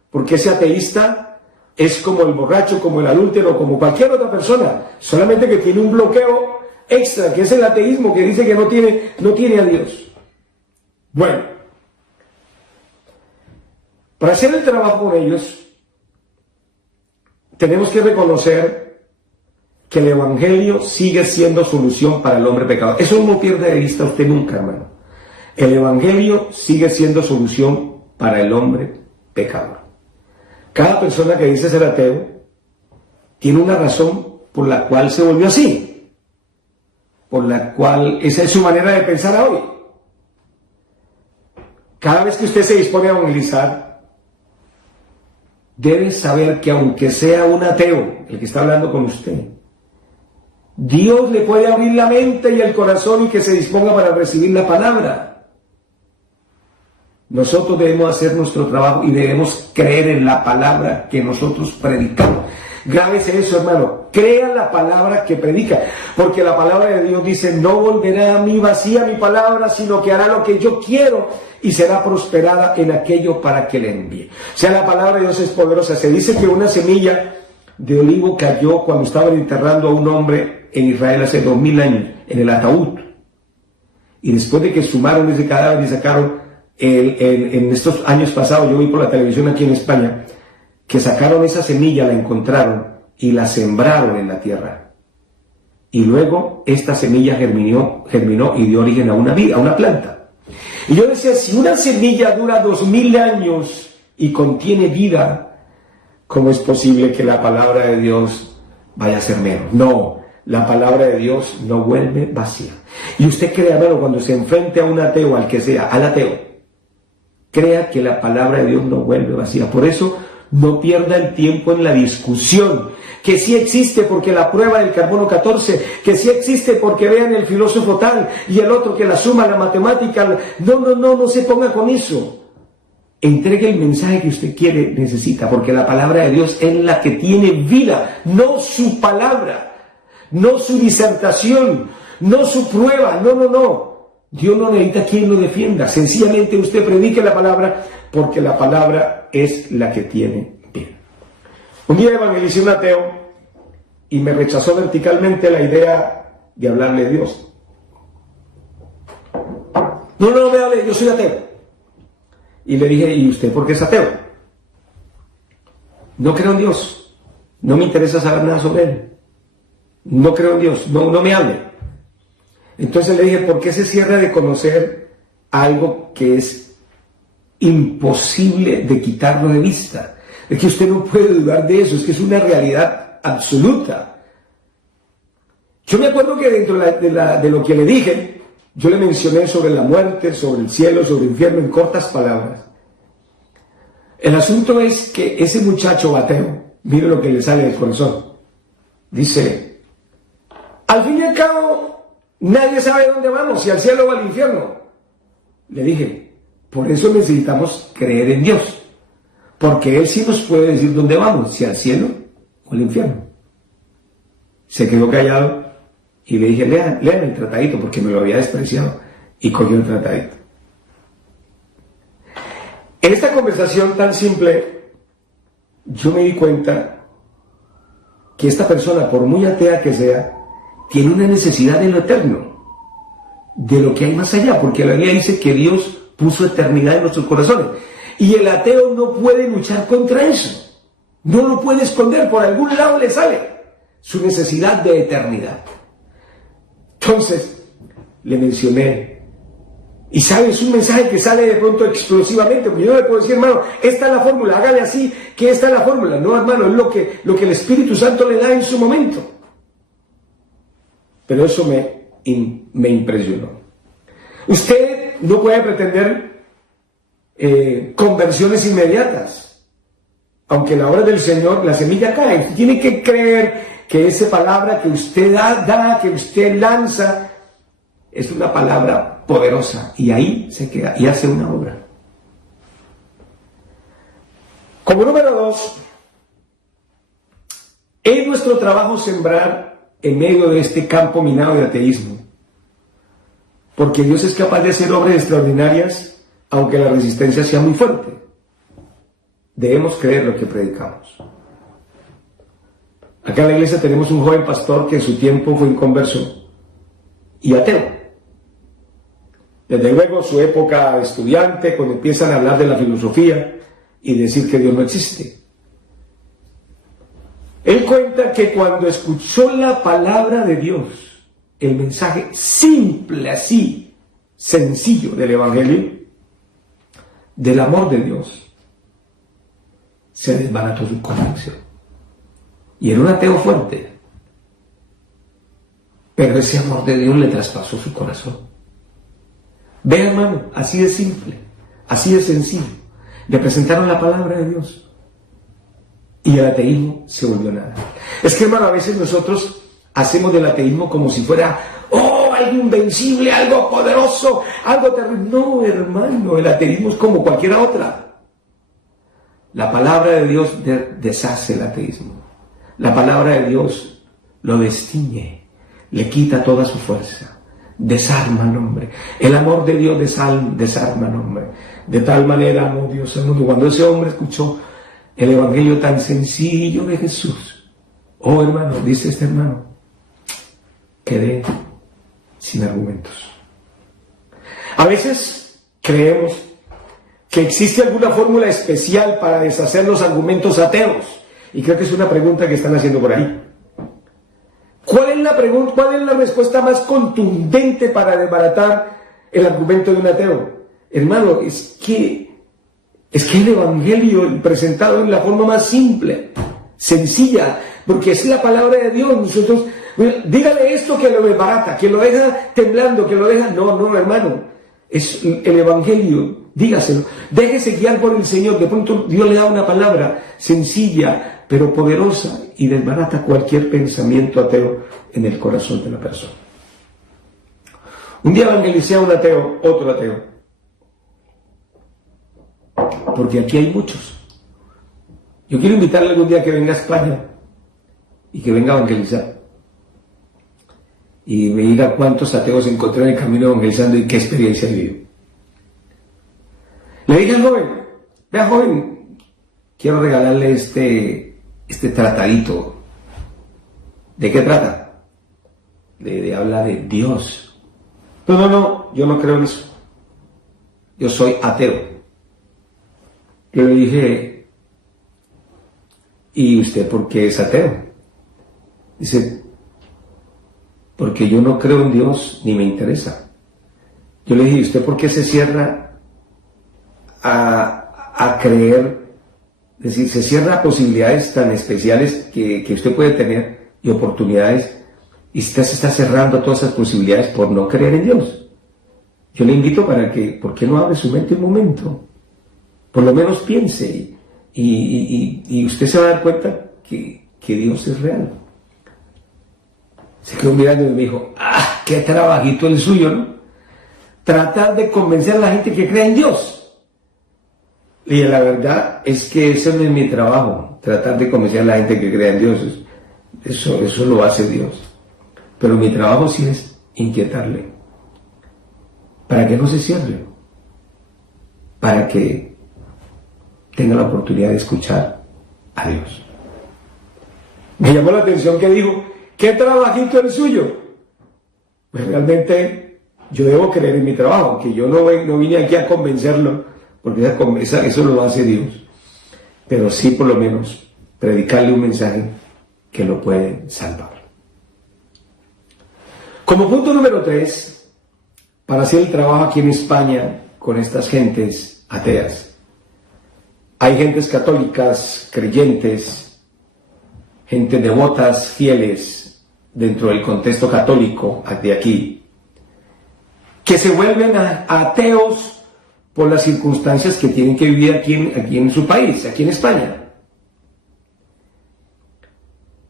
Porque ese ateísta es como el borracho, como el adúltero, como cualquier otra persona, solamente que tiene un bloqueo extra, que es el ateísmo, que dice que no tiene a Dios. Bueno, para hacer el trabajo con ellos, tenemos que reconocer que el Evangelio sigue siendo solución para el hombre pecador. Eso no pierde de vista usted nunca, hermano. El Evangelio sigue siendo solución para el hombre pecador. Cada persona que dice ser ateo tiene una razón por la cual se volvió así. por la cual esa es su manera de pensar hoy. Cada vez que usted se dispone a evangelizar, debe saber que aunque sea un ateo el que está hablando con usted, Dios le puede abrir la mente y el corazón y que se disponga para recibir la palabra. Nosotros debemos hacer nuestro trabajo y debemos creer en la palabra que nosotros predicamos. Grábese eso, hermano. Crea la palabra que predica, porque la palabra de Dios dice: no volverá a mí vacía mi palabra, sino que hará lo que yo quiero y será prosperada en aquello para que le envíe. O sea, la palabra de Dios es poderosa. Se dice que una semilla de olivo cayó cuando estaban enterrando a un hombre en Israel hace 2000 años, en el ataúd. Y después de que sumaron ese cadáver y sacaron, en estos años pasados, yo vi por la televisión aquí en España, que sacaron esa semilla, la encontraron y la sembraron en la tierra. Y luego esta semilla germinó y dio origen a una vida, a una planta. Y yo decía, si una semilla dura 2000 años y contiene vida, ¿cómo es posible que la palabra de Dios vaya a ser menos? No, la palabra de Dios no vuelve vacía. Y usted crea, hermano, cuando se enfrente a un ateo, al que sea, al ateo, crea que la palabra de Dios no vuelve vacía. Por eso, no pierda el tiempo en la discusión, que sí existe porque la prueba del carbono 14, que sí existe porque vean el filósofo tal y el otro que la suma, la matemática. No se ponga con eso. Entregue el mensaje que usted quiere, necesita, porque la palabra de Dios es la que tiene vida, no su palabra, no su disertación, no su prueba, no. Dios no necesita quien lo defienda, sencillamente usted predique la palabra, porque la palabra es la que tiene vida. Un día evangelicé a un ateo y me rechazó verticalmente la idea de hablarle de Dios. No me hable, yo soy ateo. Y le dije, ¿y usted por qué es ateo? No creo en Dios, no me interesa saber nada sobre Él. No creo en Dios, no me hable. Entonces le dije, ¿por qué se cierra de conocer algo que es imposible de quitarlo de vista? Es que usted no puede dudar de eso, es que es una realidad absoluta. Yo me acuerdo que dentro de lo que le dije, yo le mencioné sobre la muerte, sobre el cielo, sobre el infierno, en cortas palabras. El asunto es que ese muchacho ateo, mire lo que le sale del corazón. Dice, al fin y al cabo, nadie sabe dónde vamos, si al cielo o al infierno. Le dije, por eso necesitamos creer en Dios, porque Él sí nos puede decir dónde vamos, si al cielo o al infierno. Se quedó callado y le dije, lean el tratadito, porque me lo había despreciado, y cogió el tratadito. En esta conversación tan simple, yo me di cuenta que esta persona, por muy atea que sea, tiene una necesidad de lo eterno, de lo que hay más allá, porque la Biblia dice que Dios puso eternidad en nuestros corazones, y el ateo no puede luchar contra eso, no lo puede esconder, por algún lado le sale su necesidad de eternidad. Entonces, le mencioné, y sabes, un mensaje que sale de pronto explosivamente, porque yo no le puedo decir, hermano, esta es la fórmula, hágale así, que esta es la fórmula. No, hermano, es lo que el Espíritu Santo le da en su momento. Pero eso me impresionó. Usted no puede pretender conversiones inmediatas. Aunque la obra del Señor, la semilla cae. Usted tiene que creer que esa palabra que usted da, que usted lanza, es una palabra poderosa. Y ahí se queda y hace una obra. Como número 2, es nuestro trabajo sembrar en medio de este campo minado de ateísmo, porque Dios es capaz de hacer obras extraordinarias aunque la resistencia sea muy fuerte. Debemos creer lo que predicamos. Acá en la iglesia tenemos un joven pastor que en su tiempo fue inconverso y ateo. Desde luego su época de estudiante, cuando empiezan a hablar de la filosofía y decir que Dios no existe. Él cuenta que cuando escuchó la palabra de Dios, el mensaje simple, así, sencillo del Evangelio, del amor de Dios, se desbarató su convicción. Y era un ateo fuerte. pero ese amor de Dios le traspasó su corazón. Ve, hermano, así de simple, así de sencillo. Le presentaron la palabra de Dios y el ateísmo se volvió nada. Es que, hermano, a veces nosotros hacemos del ateísmo como si fuera, oh, algo invencible, algo poderoso, algo terrible. No, hermano, el ateísmo es como cualquiera otra. La palabra de Dios deshace el ateísmo. La palabra de Dios lo destiñe, le quita toda su fuerza, desarma al hombre. El amor de Dios desarma al hombre. De tal manera amó Dios al mundo. Cuando ese hombre escuchó el evangelio tan sencillo de Jesús, oh hermano, dice este hermano, quedé sin argumentos. A veces creemos que existe alguna fórmula especial para deshacer los argumentos ateos, y creo que es una pregunta que están haciendo por ahí. ¿Cuál es la respuesta más contundente para desbaratar el argumento de un ateo? Hermano, es que el evangelio presentado en la forma más simple, sencilla, porque es la palabra de Dios. Nosotros, dígale esto que lo desbarata, que lo deja temblando, que lo deja. No, hermano, es el evangelio, dígaselo. Déjese guiar por el Señor. De pronto Dios le da una palabra sencilla, pero poderosa, y desbarata cualquier pensamiento ateo en el corazón de la persona. Un día evangelicé a un ateo, otro ateo, porque aquí hay muchos. Yo quiero invitarle algún día que venga a España y que venga a evangelizar y me diga cuántos ateos encontré en el camino evangelizando y qué experiencia vivió. Le dije al joven, vea joven, quiero regalarle este tratadito. ¿De qué trata? De hablar de Dios. No, yo no creo en eso. Yo soy ateo. Yo le dije, ¿y usted por qué es ateo? Dice, porque yo no creo en Dios ni me interesa. Yo le dije, ¿y usted por qué se cierra a creer? Es decir, se cierra a posibilidades tan especiales que usted puede tener y oportunidades, y usted se está cerrando a todas esas posibilidades por no creer en Dios. Yo le invito para que, ¿por qué no abre su mente un momento? Por lo menos piense y usted se va a dar cuenta que Dios es real. Se quedó mirando y me dijo, qué trabajito el suyo, ¿no? Tratar de convencer a la gente que crea en Dios. Y la verdad es que ese no es mi trabajo, tratar de convencer a la gente que crea en Dios. Eso lo hace Dios. Pero mi trabajo sí es inquietarle, para que no se cierre, para que tenga la oportunidad de escuchar a Dios. Me llamó la atención que dijo, ¿qué trabajito el suyo? Pues realmente yo debo creer en mi trabajo, que yo no vine aquí a convencerlo, porque eso lo hace Dios, pero sí por lo menos predicarle un mensaje que lo puede salvar. Como punto número 3, para hacer el trabajo aquí en España con estas gentes ateas, hay gentes católicas, creyentes, gente devotas, fieles dentro del contexto católico de aquí, que se vuelven ateos por las circunstancias que tienen que vivir aquí en su país, aquí en España.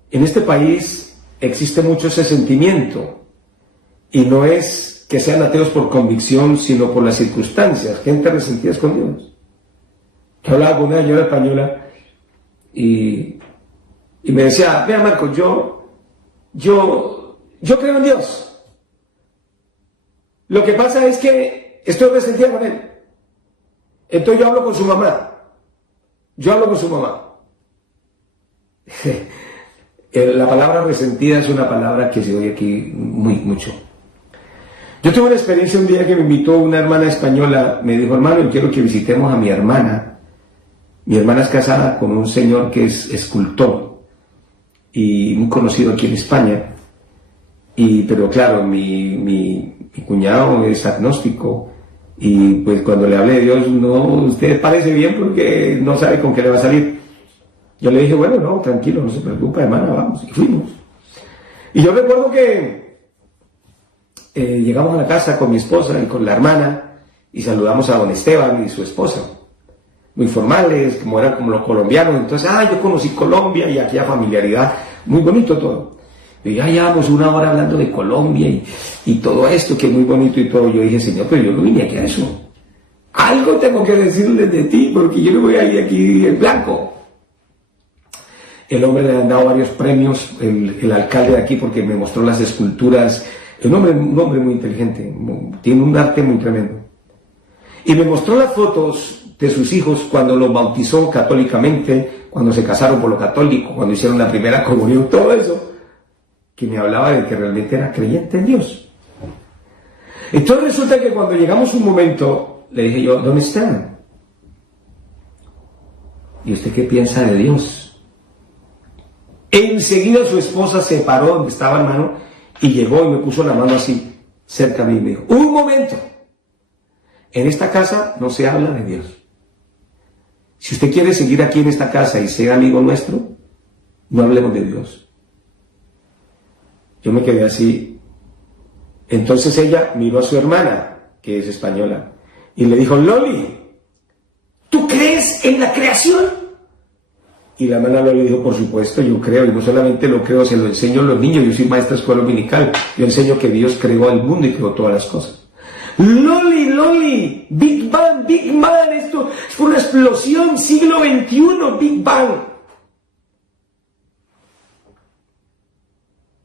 En este país existe mucho ese sentimiento, y no es que sean ateos por convicción, sino por las circunstancias, gente resentida con Dios. Que hablaba con una señora española y me decía, vea Marco, yo creo en Dios. Lo que pasa es que estoy resentida con Él. Entonces yo hablo con su mamá. La palabra resentida es una palabra que se oye aquí mucho. Yo tuve una experiencia un día que me invitó una hermana española, me dijo, hermano, yo quiero que visitemos a mi hermana. Mi hermana es casada con un señor que es escultor y muy conocido aquí en España. Pero claro, mi cuñado es agnóstico y pues cuando le hablé de Dios, no, usted parece bien porque no sabe con qué le va a salir. Yo le dije, bueno, no, tranquilo, no se preocupe, hermana, vamos, y fuimos. Y yo recuerdo que llegamos a la casa con mi esposa y con la hermana y saludamos a don Esteban y su esposa. Muy formales, como eran como los colombianos. Entonces, yo conocí Colombia y aquella familiaridad. Muy bonito todo. Y ya llevamos una hora hablando de Colombia y todo esto, que es muy bonito y todo. Yo dije, Señor, pero yo no vine aquí a eso. Algo tengo que decirles de ti, porque yo no voy a ir aquí en blanco. El hombre le han dado varios premios, el alcalde de aquí, porque me mostró las esculturas. Un hombre muy inteligente, tiene un arte muy tremendo. Y me mostró las fotos de sus hijos cuando los bautizó católicamente, cuando se casaron por lo católico, cuando hicieron la primera comunión, todo eso, que me hablaba de que realmente era creyente en Dios. Entonces resulta que cuando llegamos un momento, le dije yo, ¿dónde están? ¿Y usted qué piensa de Dios? Enseguida su esposa se paró donde estaba, hermano, y llegó y me puso la mano así, cerca a mí, y me dijo, un momento, en esta casa no se habla de Dios. Si usted quiere seguir aquí en esta casa y ser amigo nuestro, no hablemos de Dios. Yo me quedé así. Entonces ella miró a su hermana, que es española, y le dijo, Loli, ¿tú crees en la creación? Y la hermana Loli dijo, por supuesto, yo creo, y no solamente lo creo, se lo enseño a los niños, yo soy maestra de escuela dominical, yo enseño que Dios creó el mundo y creó todas las cosas. Loli, Big Bang, esto fue una explosión, siglo XXI, Big Bang.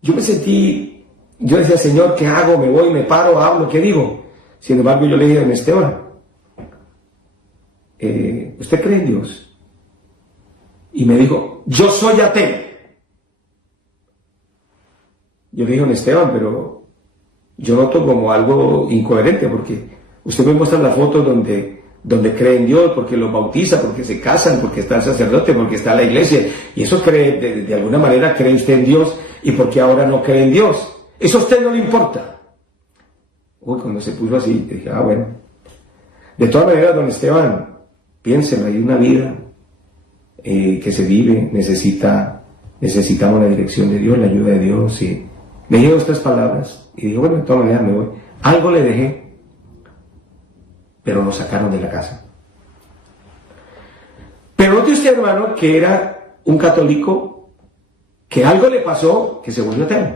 Yo me sentí, yo decía, Señor, ¿qué hago? ¿Me voy, me paro, hablo, qué digo? Sin embargo, yo le dije a Esteban, ¿usted cree en Dios? Y me dijo, yo soy ateo. Yo le dije a Esteban, pero yo noto como algo incoherente, porque usted me muestra la foto donde cree en Dios, porque los bautiza, porque se casan, porque está el sacerdote, porque está la iglesia, y eso cree, de alguna manera cree usted en Dios, y porque ahora no cree en Dios. Eso a usted no le importa. Uy, cuando se puso así, dije, bueno. De todas maneras, don Esteban, piénselo, hay una vida que se vive, necesitamos la dirección de Dios, la ayuda de Dios, y le dije estas palabras, y dije, bueno, de todas maneras me voy. Algo le dejé, pero lo sacaron de la casa. Pero note usted, hermano, que era un católico, que algo le pasó, que se volvió ateo.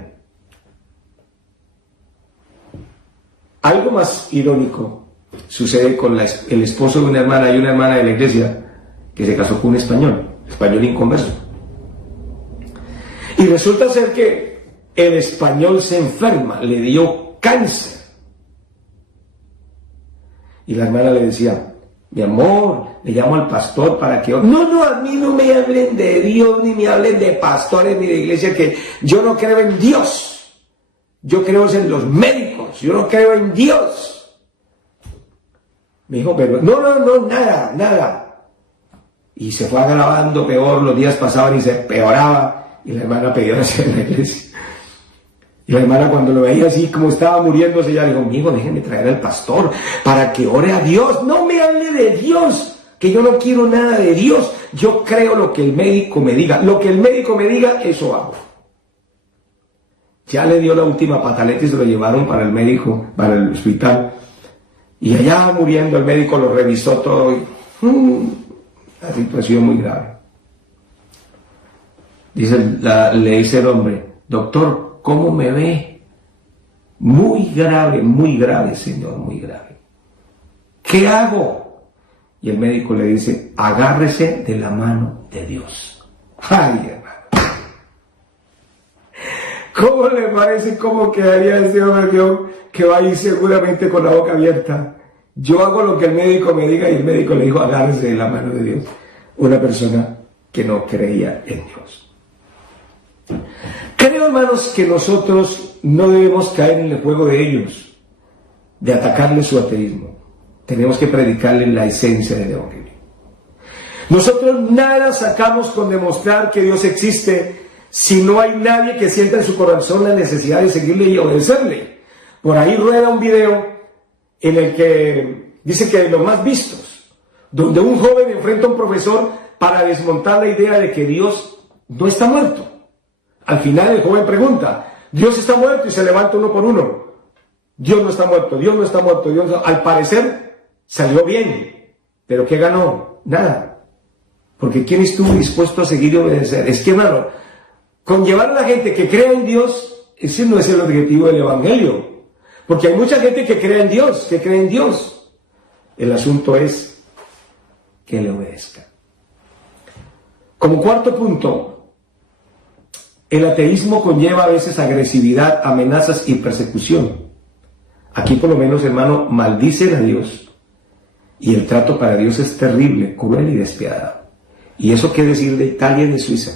Algo más irónico sucede con el esposo de una hermana y una hermana de la iglesia que se casó con un español inconverso. Y resulta ser que el español se enferma, le dio cáncer. Y la hermana le decía, mi amor, le llamo al pastor para que... No, a mí no me hablen de Dios, ni me hablen de pastores, ni de iglesia, que yo no creo en Dios. Yo creo en los médicos, yo no creo en Dios. Me dijo, pero no, nada. Y se fue agravando peor, los días pasaban y se empeoraba, y la hermana pedía oración en la iglesia. Y la hermana, cuando lo veía así como estaba muriéndose, ella dijo, amigo, déjenme traer al pastor para que ore a Dios. No me hable de Dios, que yo no quiero nada de Dios. Yo creo lo que el médico me diga. Lo que el médico me diga, eso hago. Ya le dio la última pataleta y se lo llevaron para el médico, para el hospital. Y allá muriendo el médico lo revisó todo y... la situación muy grave. Le dice el hombre, doctor, ¿cómo me ve? Muy grave, señor, muy grave. ¿Qué hago? Y el médico le dice, agárrese de la mano de Dios. Ay, hermano. ¿Cómo le parece cómo quedaría ese hombre que va a ir seguramente con la boca abierta? Yo hago lo que el médico me diga, y el médico le dijo, agárrese de la mano de Dios. Una persona que no creía en Dios. Creo, hermanos, que nosotros no debemos caer en el juego de ellos, de atacarle su ateísmo. Tenemos que predicarle la esencia del Evangelio. Nosotros nada sacamos con demostrar que Dios existe si no hay nadie que sienta en su corazón la necesidad de seguirle y obedecerle. Por ahí rueda un video en el que dice que de los más vistos, donde un joven enfrenta a un profesor para desmontar la idea de que Dios no está muerto. Al final el joven pregunta, ¿Dios está muerto? Y se levanta uno por uno. Dios no está muerto, Dios no está muerto, Dios no... Al parecer salió bien, pero ¿qué ganó? Nada. Porque ¿quién estuvo dispuesto a seguir y obedecer? Es que, hermano, con llevar a la gente que crea en Dios, ese no es el objetivo del Evangelio. Porque hay mucha gente que cree en Dios, que cree en Dios. El asunto es que le obedezca. Como cuarto punto, el ateísmo conlleva a veces agresividad, amenazas y persecución. Aquí por lo menos, hermano, maldicen a Dios y el trato para Dios es terrible, cruel y despiadado. Y eso qué decir de Italia y de Suiza,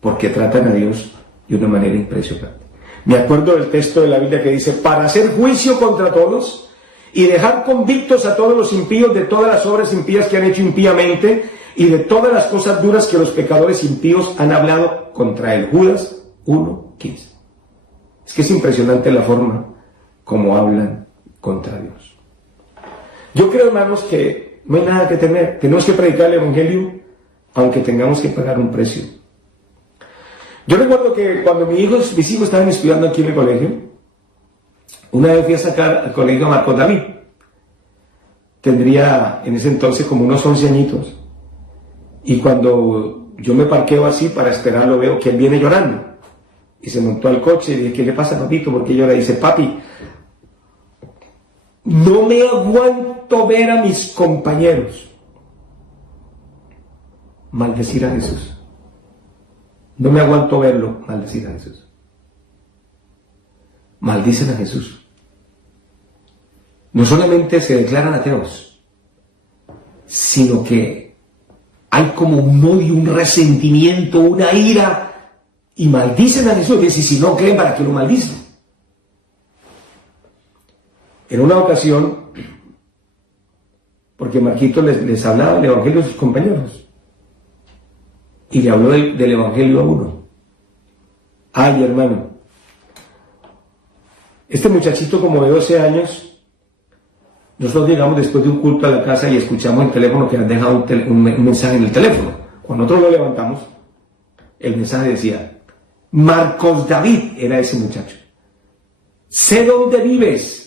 porque tratan a Dios de una manera impresionante. Me acuerdo del texto de la Biblia que dice, para hacer juicio contra todos y dejar convictos a todos los impíos de todas las obras impías que han hecho impíamente y de todas las cosas duras que los pecadores impíos han hablado contra él. Judas 1:15. Es que es impresionante la forma como hablan contra Dios. Yo creo, hermanos, que no hay nada que temer. Tenemos que predicar el Evangelio, aunque tengamos que pagar un precio. Yo recuerdo que cuando mis hijos estaban estudiando aquí en el colegio, una vez fui a sacar al colegio a Marcos David. Tendría en ese entonces como unos 11 añitos. Y cuando yo me parqueo así para esperarlo, veo que él viene llorando. Y se montó al coche y dije, ¿qué le pasa, papito? ¿Por qué llora? Y dice, papi, no me aguanto ver a mis compañeros maldecir a Jesús. No me aguanto verlo maldecir a Jesús. Maldicen a Jesús. No solamente se declaran ateos, sino que hay como un odio, un resentimiento, una ira, y maldicen a Jesús. Y si no creen, ¿para qué lo maldicen? En una ocasión, porque Marquito les hablaba del Evangelio a sus compañeros, y le habló del Evangelio a uno. Ay, hermano, este muchachito como de 12 años, nosotros llegamos después de un culto a la casa y escuchamos el teléfono que han dejado un mensaje en el teléfono. Cuando nosotros lo levantamos, el mensaje decía, Marcos David era ese muchacho. Sé dónde vives.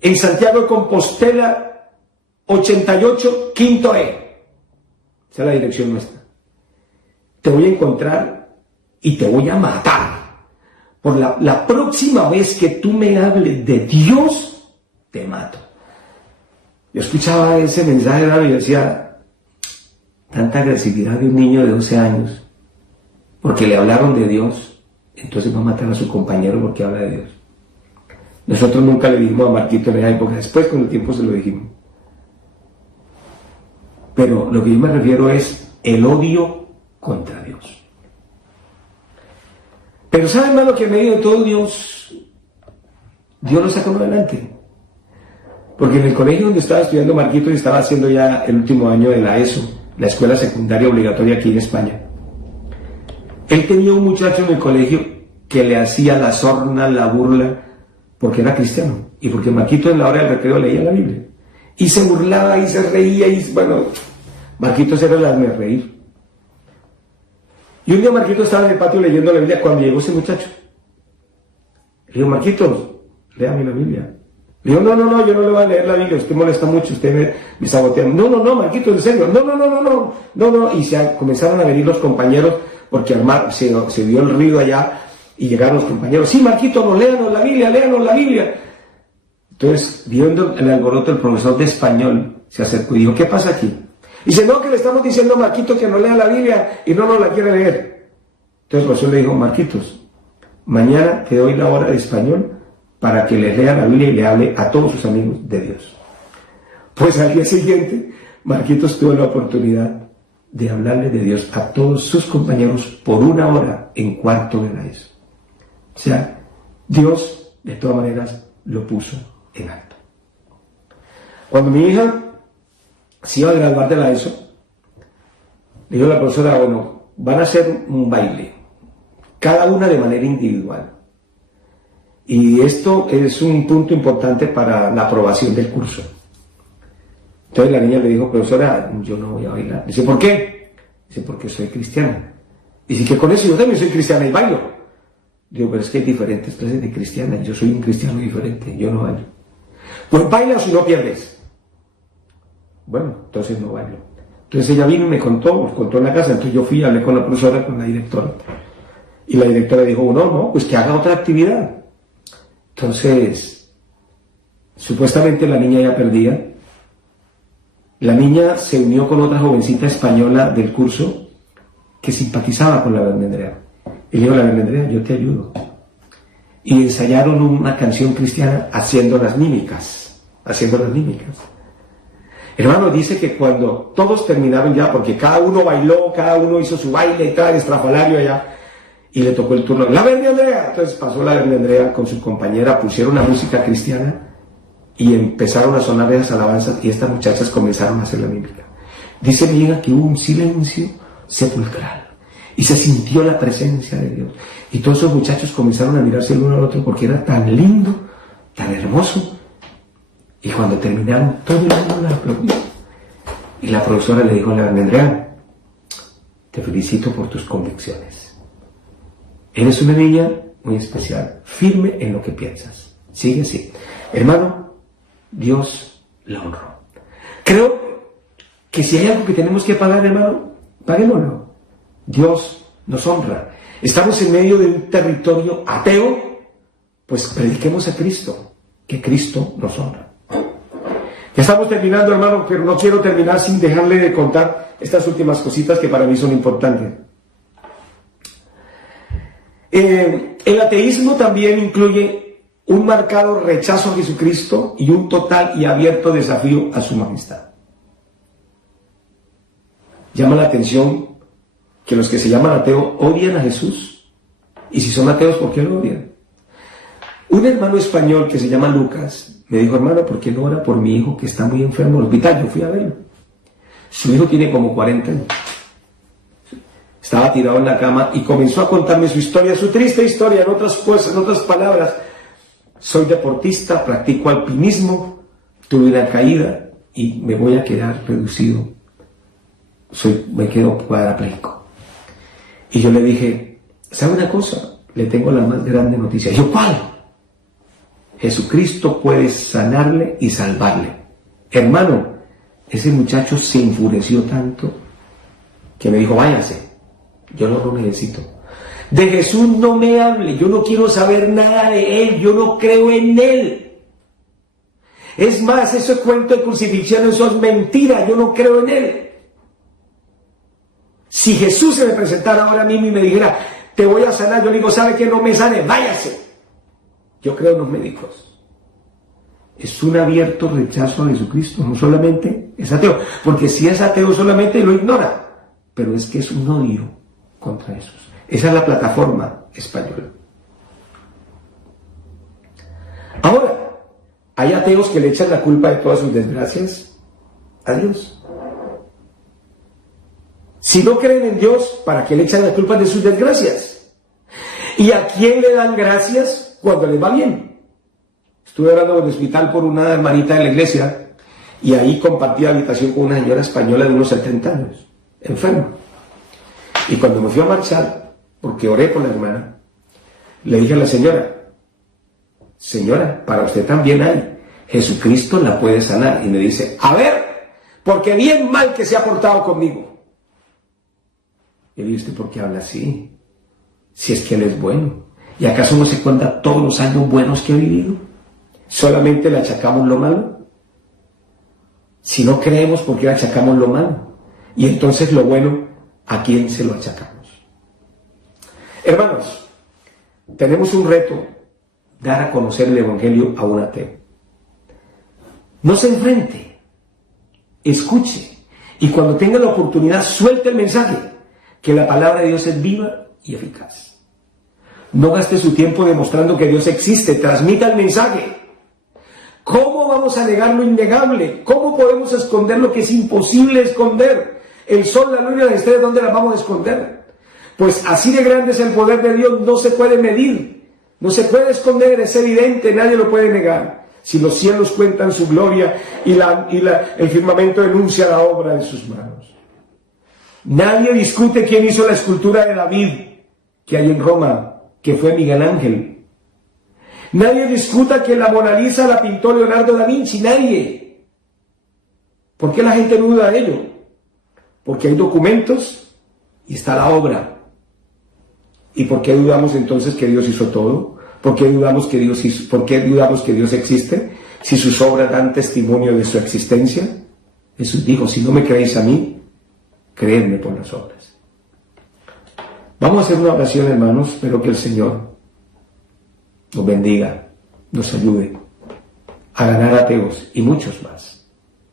En Santiago de Compostela, 88, quinto E. Esa es la dirección nuestra. Te voy a encontrar y te voy a matar. Por la próxima vez que tú me hables de Dios, te mato. Yo escuchaba ese mensaje y decía, tanta agresividad de un niño de 12 años, porque le hablaron de Dios, entonces va a matar a su compañero porque habla de Dios. Nosotros nunca le dijimos a Marquito en esa época, después con el tiempo se lo dijimos. Pero lo que yo me refiero es el odio contra Dios. Pero ¿saben, hermano, que en medio de todo Dios lo sacó adelante? Porque en el colegio donde estaba estudiando Marquito y estaba haciendo ya el último año de la ESO, la escuela secundaria obligatoria aquí en España, él tenía un muchacho en el colegio que le hacía la sorna, la burla, porque era cristiano y porque Marquito en la hora del recreo leía la Biblia y se burlaba y se reía y bueno, Marquitos era el hazme reír. Y un día Marquito estaba en el patio leyendo la Biblia cuando llegó ese muchacho. Le digo, Marquitos, léame la Biblia. Le digo, no, yo no le voy a leer la Biblia, usted molesta mucho, usted me sabotea. No, Marquitos, en serio, no. Y comenzaron a venir los compañeros porque se vio el ruido allá y llegaron los compañeros. Sí, Marquito, no, léanos la Biblia. Entonces, viendo el alboroto, el profesor de español se acercó y dijo, ¿qué pasa aquí? Y dice, no, que le estamos diciendo a Marquito que no lea la Biblia y no nos la quiere leer. Entonces el profesor le dijo, Marquitos, mañana te doy la hora de español para que le lea la Biblia y le hable a todos sus amigos de Dios. Pues al día siguiente, Marquitos tuvo la oportunidad de hablarle de Dios a todos sus compañeros por una hora en cuarto de la ESO. O sea, Dios, de todas maneras, lo puso en alto. Cuando mi hija se iba a graduar de la ESO, le dijo la profesora, bueno, van a hacer un baile, cada una de manera individual. Y esto es un punto importante para la aprobación del curso. Entonces la niña le dijo, profesora, yo no voy a bailar. Dice, ¿por qué? Dice, porque soy cristiana. Dice, que con eso yo también soy cristiana y bailo. Digo, pero es que hay diferentes clases de cristianas. Yo soy un cristiano diferente, yo no bailo. Pues bailas y no pierdes. Bueno, entonces no bailo. Entonces ella vino y me contó en la casa. Entonces yo fui, hablé con la profesora, con la directora. Y la directora dijo, no, pues que haga otra actividad. Entonces, supuestamente la niña ya perdía. La niña se unió con otra jovencita española del curso que simpatizaba con la Bermendrea. Y le dijo, la Bermendrea, yo te ayudo. Y ensayaron una canción cristiana haciendo las mímicas. Hermano, dice que cuando todos terminaron ya, porque cada uno bailó, cada uno hizo su baile y tal, estrafalario allá, y le tocó el turno, la Bermendrea. Entonces pasó la Bermendrea con su compañera, pusieron una música cristiana y empezaron a sonar esas alabanzas y estas muchachas comenzaron a hacer la mímica. Dice mi hija que hubo un silencio sepulcral y se sintió la presencia de Dios. Y todos esos muchachos comenzaron a mirarse el uno al otro porque era tan lindo, tan hermoso. Y cuando terminaron, todo el mundo la aplaudió. Y la profesora le dijo a la Bermendrea, te felicito por tus convicciones. Eres una niña muy especial, firme en lo que piensas. Sigue así. Hermano, Dios la honró. Creo que si hay algo que tenemos que pagar, hermano, paguémoslo. Dios nos honra. Estamos en medio de un territorio ateo, pues prediquemos a Cristo, que Cristo nos honra. Ya estamos terminando, hermano, pero no quiero terminar sin dejarle de contar estas últimas cositas que para mí son importantes. El ateísmo también incluye un marcado rechazo a Jesucristo y un total y abierto desafío a su majestad. Llama la atención que los que se llaman ateos odian a Jesús. Y si son ateos, ¿por qué lo odian? Un hermano español que se llama Lucas me dijo, hermano, ¿por qué no ora por mi hijo que está muy enfermo en el hospital? Yo fui a verlo. Su hijo tiene como 40 años. Estaba tirado en la cama y comenzó a contarme su historia, su triste historia, en otras palabras. Soy deportista, practico alpinismo, tuve una caída y me voy a quedar reducido. Me quedo cuadrapléjico. Y yo le dije, ¿sabe una cosa? Le tengo la más grande noticia. Y yo, ¿cuál? Jesucristo puede sanarle y salvarle. Hermano, ese muchacho se enfureció tanto que me dijo, váyase, yo no lo necesito. De Jesús no me hable, yo no quiero saber nada de Él, yo no creo en Él. Es más, ese cuento de crucifixión, eso es mentira, yo no creo en Él. Si Jesús se me presentara ahora a mí y me dijera, te voy a sanar, yo le digo, ¿sabe qué? No me sane, váyase. Yo creo en los médicos. Es un abierto rechazo a Jesucristo, no solamente es ateo, porque si es ateo solamente lo ignora, pero es que es un odio contra Jesús. Esa es la plataforma española. Ahora, hay ateos que le echan la culpa de todas sus desgracias a Dios. Si no creen en Dios, ¿para qué le echan la culpa de sus desgracias? ¿Y a quién le dan gracias cuando les va bien? Estuve hablando en el hospital por una hermanita de la iglesia y ahí compartí habitación con una señora española de unos 70 años, enferma. Y cuando me fui a marchar, porque oré por la hermana, le dije a la señora, para usted también hay, Jesucristo la puede sanar. Y me dice, a ver, porque bien mal que se ha portado conmigo. Y le dije, ¿usted por qué habla así? Si es que Él es bueno. ¿Y acaso no se cuenta todos los años buenos que ha vivido? ¿Solamente le achacamos lo malo? Si no creemos, ¿por qué le achacamos lo malo? Y entonces lo bueno, ¿a quién se lo achacamos? Hermanos, tenemos un reto, dar a conocer el Evangelio a un ateo. No se enfrente, escuche, y cuando tenga la oportunidad, suelte el mensaje, que la palabra de Dios es viva y eficaz. No gaste su tiempo demostrando que Dios existe, transmita el mensaje. ¿Cómo vamos a negar lo innegable? ¿Cómo podemos esconder lo que es imposible esconder? El sol, la luna y las estrellas, ¿dónde las vamos a esconder? Pues así de grande es el poder de Dios, no se puede medir, no se puede esconder, es evidente, nadie lo puede negar. Si los cielos cuentan su gloria y el firmamento denuncia la obra de sus manos. Nadie discute quién hizo la escultura de David que hay en Roma. que fue Miguel Ángel. Nadie discuta que la Mona Lisa la pintó Leonardo da Vinci, nadie. ¿Por qué la gente no duda de ello? Porque hay documentos y está la obra. ¿Y por qué dudamos entonces que Dios hizo todo? ¿Por qué dudamos que Dios existe? Si sus obras dan testimonio de su existencia. Jesús dijo, si no me creéis a mí, creedme por las obras. Vamos a hacer una oración, hermanos. Espero que el Señor nos bendiga, nos ayude a ganar ateos y muchos más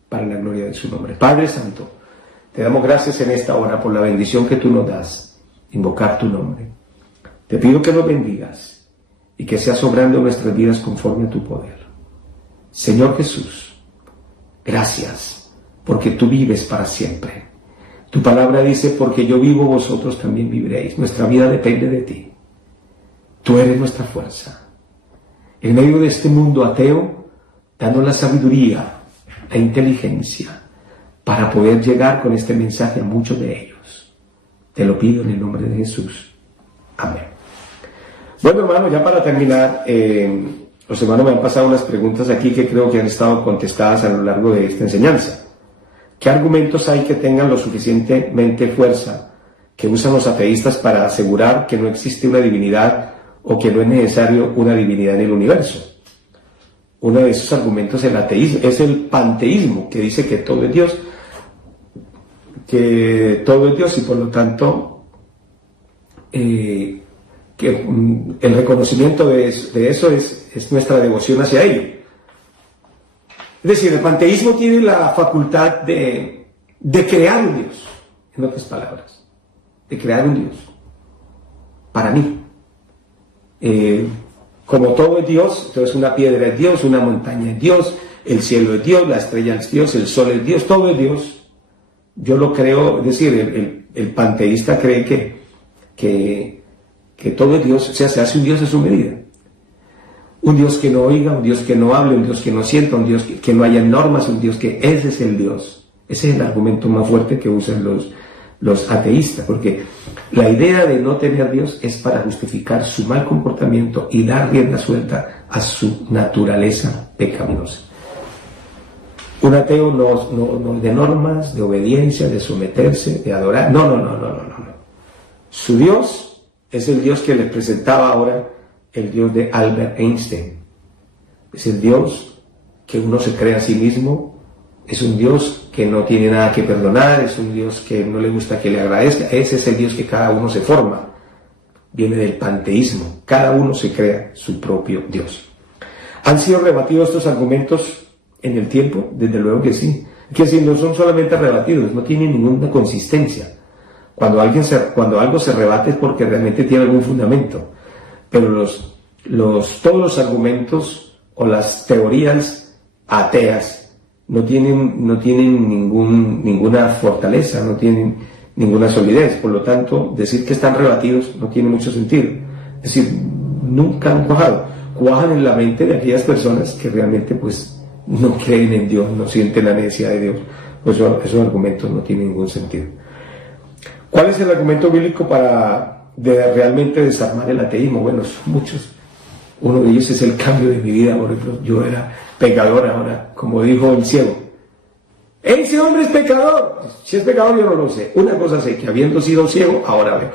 para la gloria de su nombre. Padre Santo, te damos gracias en esta hora por la bendición que tú nos das, invocar tu nombre. Te pido que nos bendigas y que seas obrando en nuestras vidas conforme a tu poder. Señor Jesús, gracias porque tú vives para siempre. Tu palabra dice, porque yo vivo, vosotros también viviréis. Nuestra vida depende de ti. Tú eres nuestra fuerza. En medio de este mundo ateo, danos la sabiduría, la inteligencia, para poder llegar con este mensaje a muchos de ellos. Te lo pido en el nombre de Jesús. Amén. Bueno, hermano, ya para terminar, los hermanos me han pasado unas preguntas aquí que creo que han estado contestadas a lo largo de esta enseñanza. ¿Qué argumentos hay que tengan lo suficientemente fuerza que usan los ateístas para asegurar que no existe una divinidad o que no es necesario una divinidad en el universo? Uno de esos argumentos es el panteísmo, que dice que todo es Dios, y por lo tanto que el reconocimiento de eso es nuestra devoción hacia ello. Es decir, el panteísmo tiene la facultad de crear un Dios, en otras palabras, de crear un Dios para mí. Como todo es Dios, entonces una piedra es Dios, una montaña es Dios, el cielo es Dios, la estrella es Dios, el sol es Dios, todo es Dios. Yo lo creo, es decir, el panteísta cree que todo es Dios, o sea, se hace un Dios a su medida. Un Dios que no oiga, un Dios que no hable, un Dios que no sienta, un Dios que no haya normas, un Dios que ese es el Dios. Ese es el argumento más fuerte que usan los ateístas, porque la idea de no tener Dios es para justificar su mal comportamiento y dar rienda suelta a su naturaleza pecaminosa. Un ateo no de normas, de obediencia, de someterse, de adorar. No. Su Dios es el Dios que les presentaba ahora el Dios de Albert Einstein. Es el Dios que uno se cree a sí mismo, es un Dios que no tiene nada que perdonar, es un Dios que no le gusta que le agradezca. Ese es el Dios que cada uno se forma. Viene del panteísmo, cada uno se crea su propio Dios. ¿Han sido rebatidos estos argumentos en el tiempo? Desde luego que sí. Que si no son solamente rebatidos, no tienen ninguna consistencia. Cuando algo se rebate es porque realmente tiene algún fundamento. Pero todos los argumentos o las teorías ateas no tienen ninguna fortaleza, no tienen ninguna solidez. Por lo tanto, decir que están rebatidos no tiene mucho sentido. Es decir, nunca han cuajado. Cuajan en la mente de aquellas personas que realmente pues no creen en Dios, no sienten la necesidad de Dios. Pues esos argumentos no tienen ningún sentido. ¿Cuál es el argumento bíblico para realmente desarmar el ateísmo? Bueno, son muchos. Uno de ellos es el cambio de mi vida. Por ejemplo, yo era pecador, ahora, como dijo el ciego, ese hombre es pecador. Si es pecador yo no lo sé. Una cosa sé, que habiendo sido ciego, ahora veo.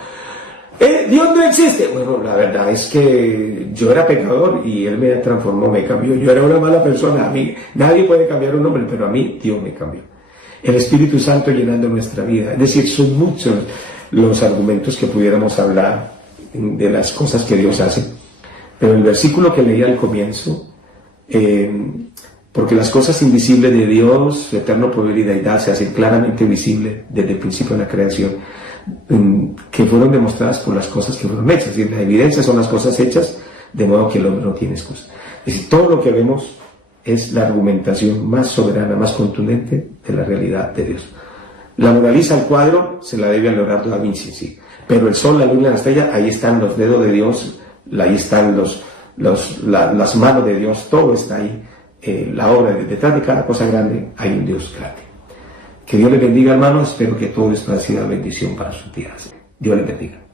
Dios no existe. Bueno, la verdad es que yo era pecador y Él me transformó, me cambió. Yo era una mala persona. A mí nadie puede cambiar un hombre, pero a mí Dios me cambió. El Espíritu Santo llenando nuestra vida. Es decir, son muchos los argumentos que pudiéramos hablar de las cosas que Dios hace. Pero el versículo que leí al comienzo, porque las cosas invisibles de Dios, su eterno poder y deidad, se hacen claramente visibles desde el principio de la creación, que fueron demostradas por las cosas que fueron hechas. Y las evidencias son las cosas hechas, de modo que el hombre no tiene excusa. Es decir, todo lo que vemos es la argumentación más soberana, más contundente de la realidad de Dios. La Mona Lisa, el cuadro, se la debe a Leonardo da Vinci, sí. Pero el sol, la luna, la estrella, ahí están los dedos de Dios, ahí están las manos de Dios, todo está ahí. La obra, detrás de cada cosa grande hay un Dios grande. Que Dios les bendiga, hermanos. Espero que todo esto haya sido bendición para sus vidas. Dios les bendiga.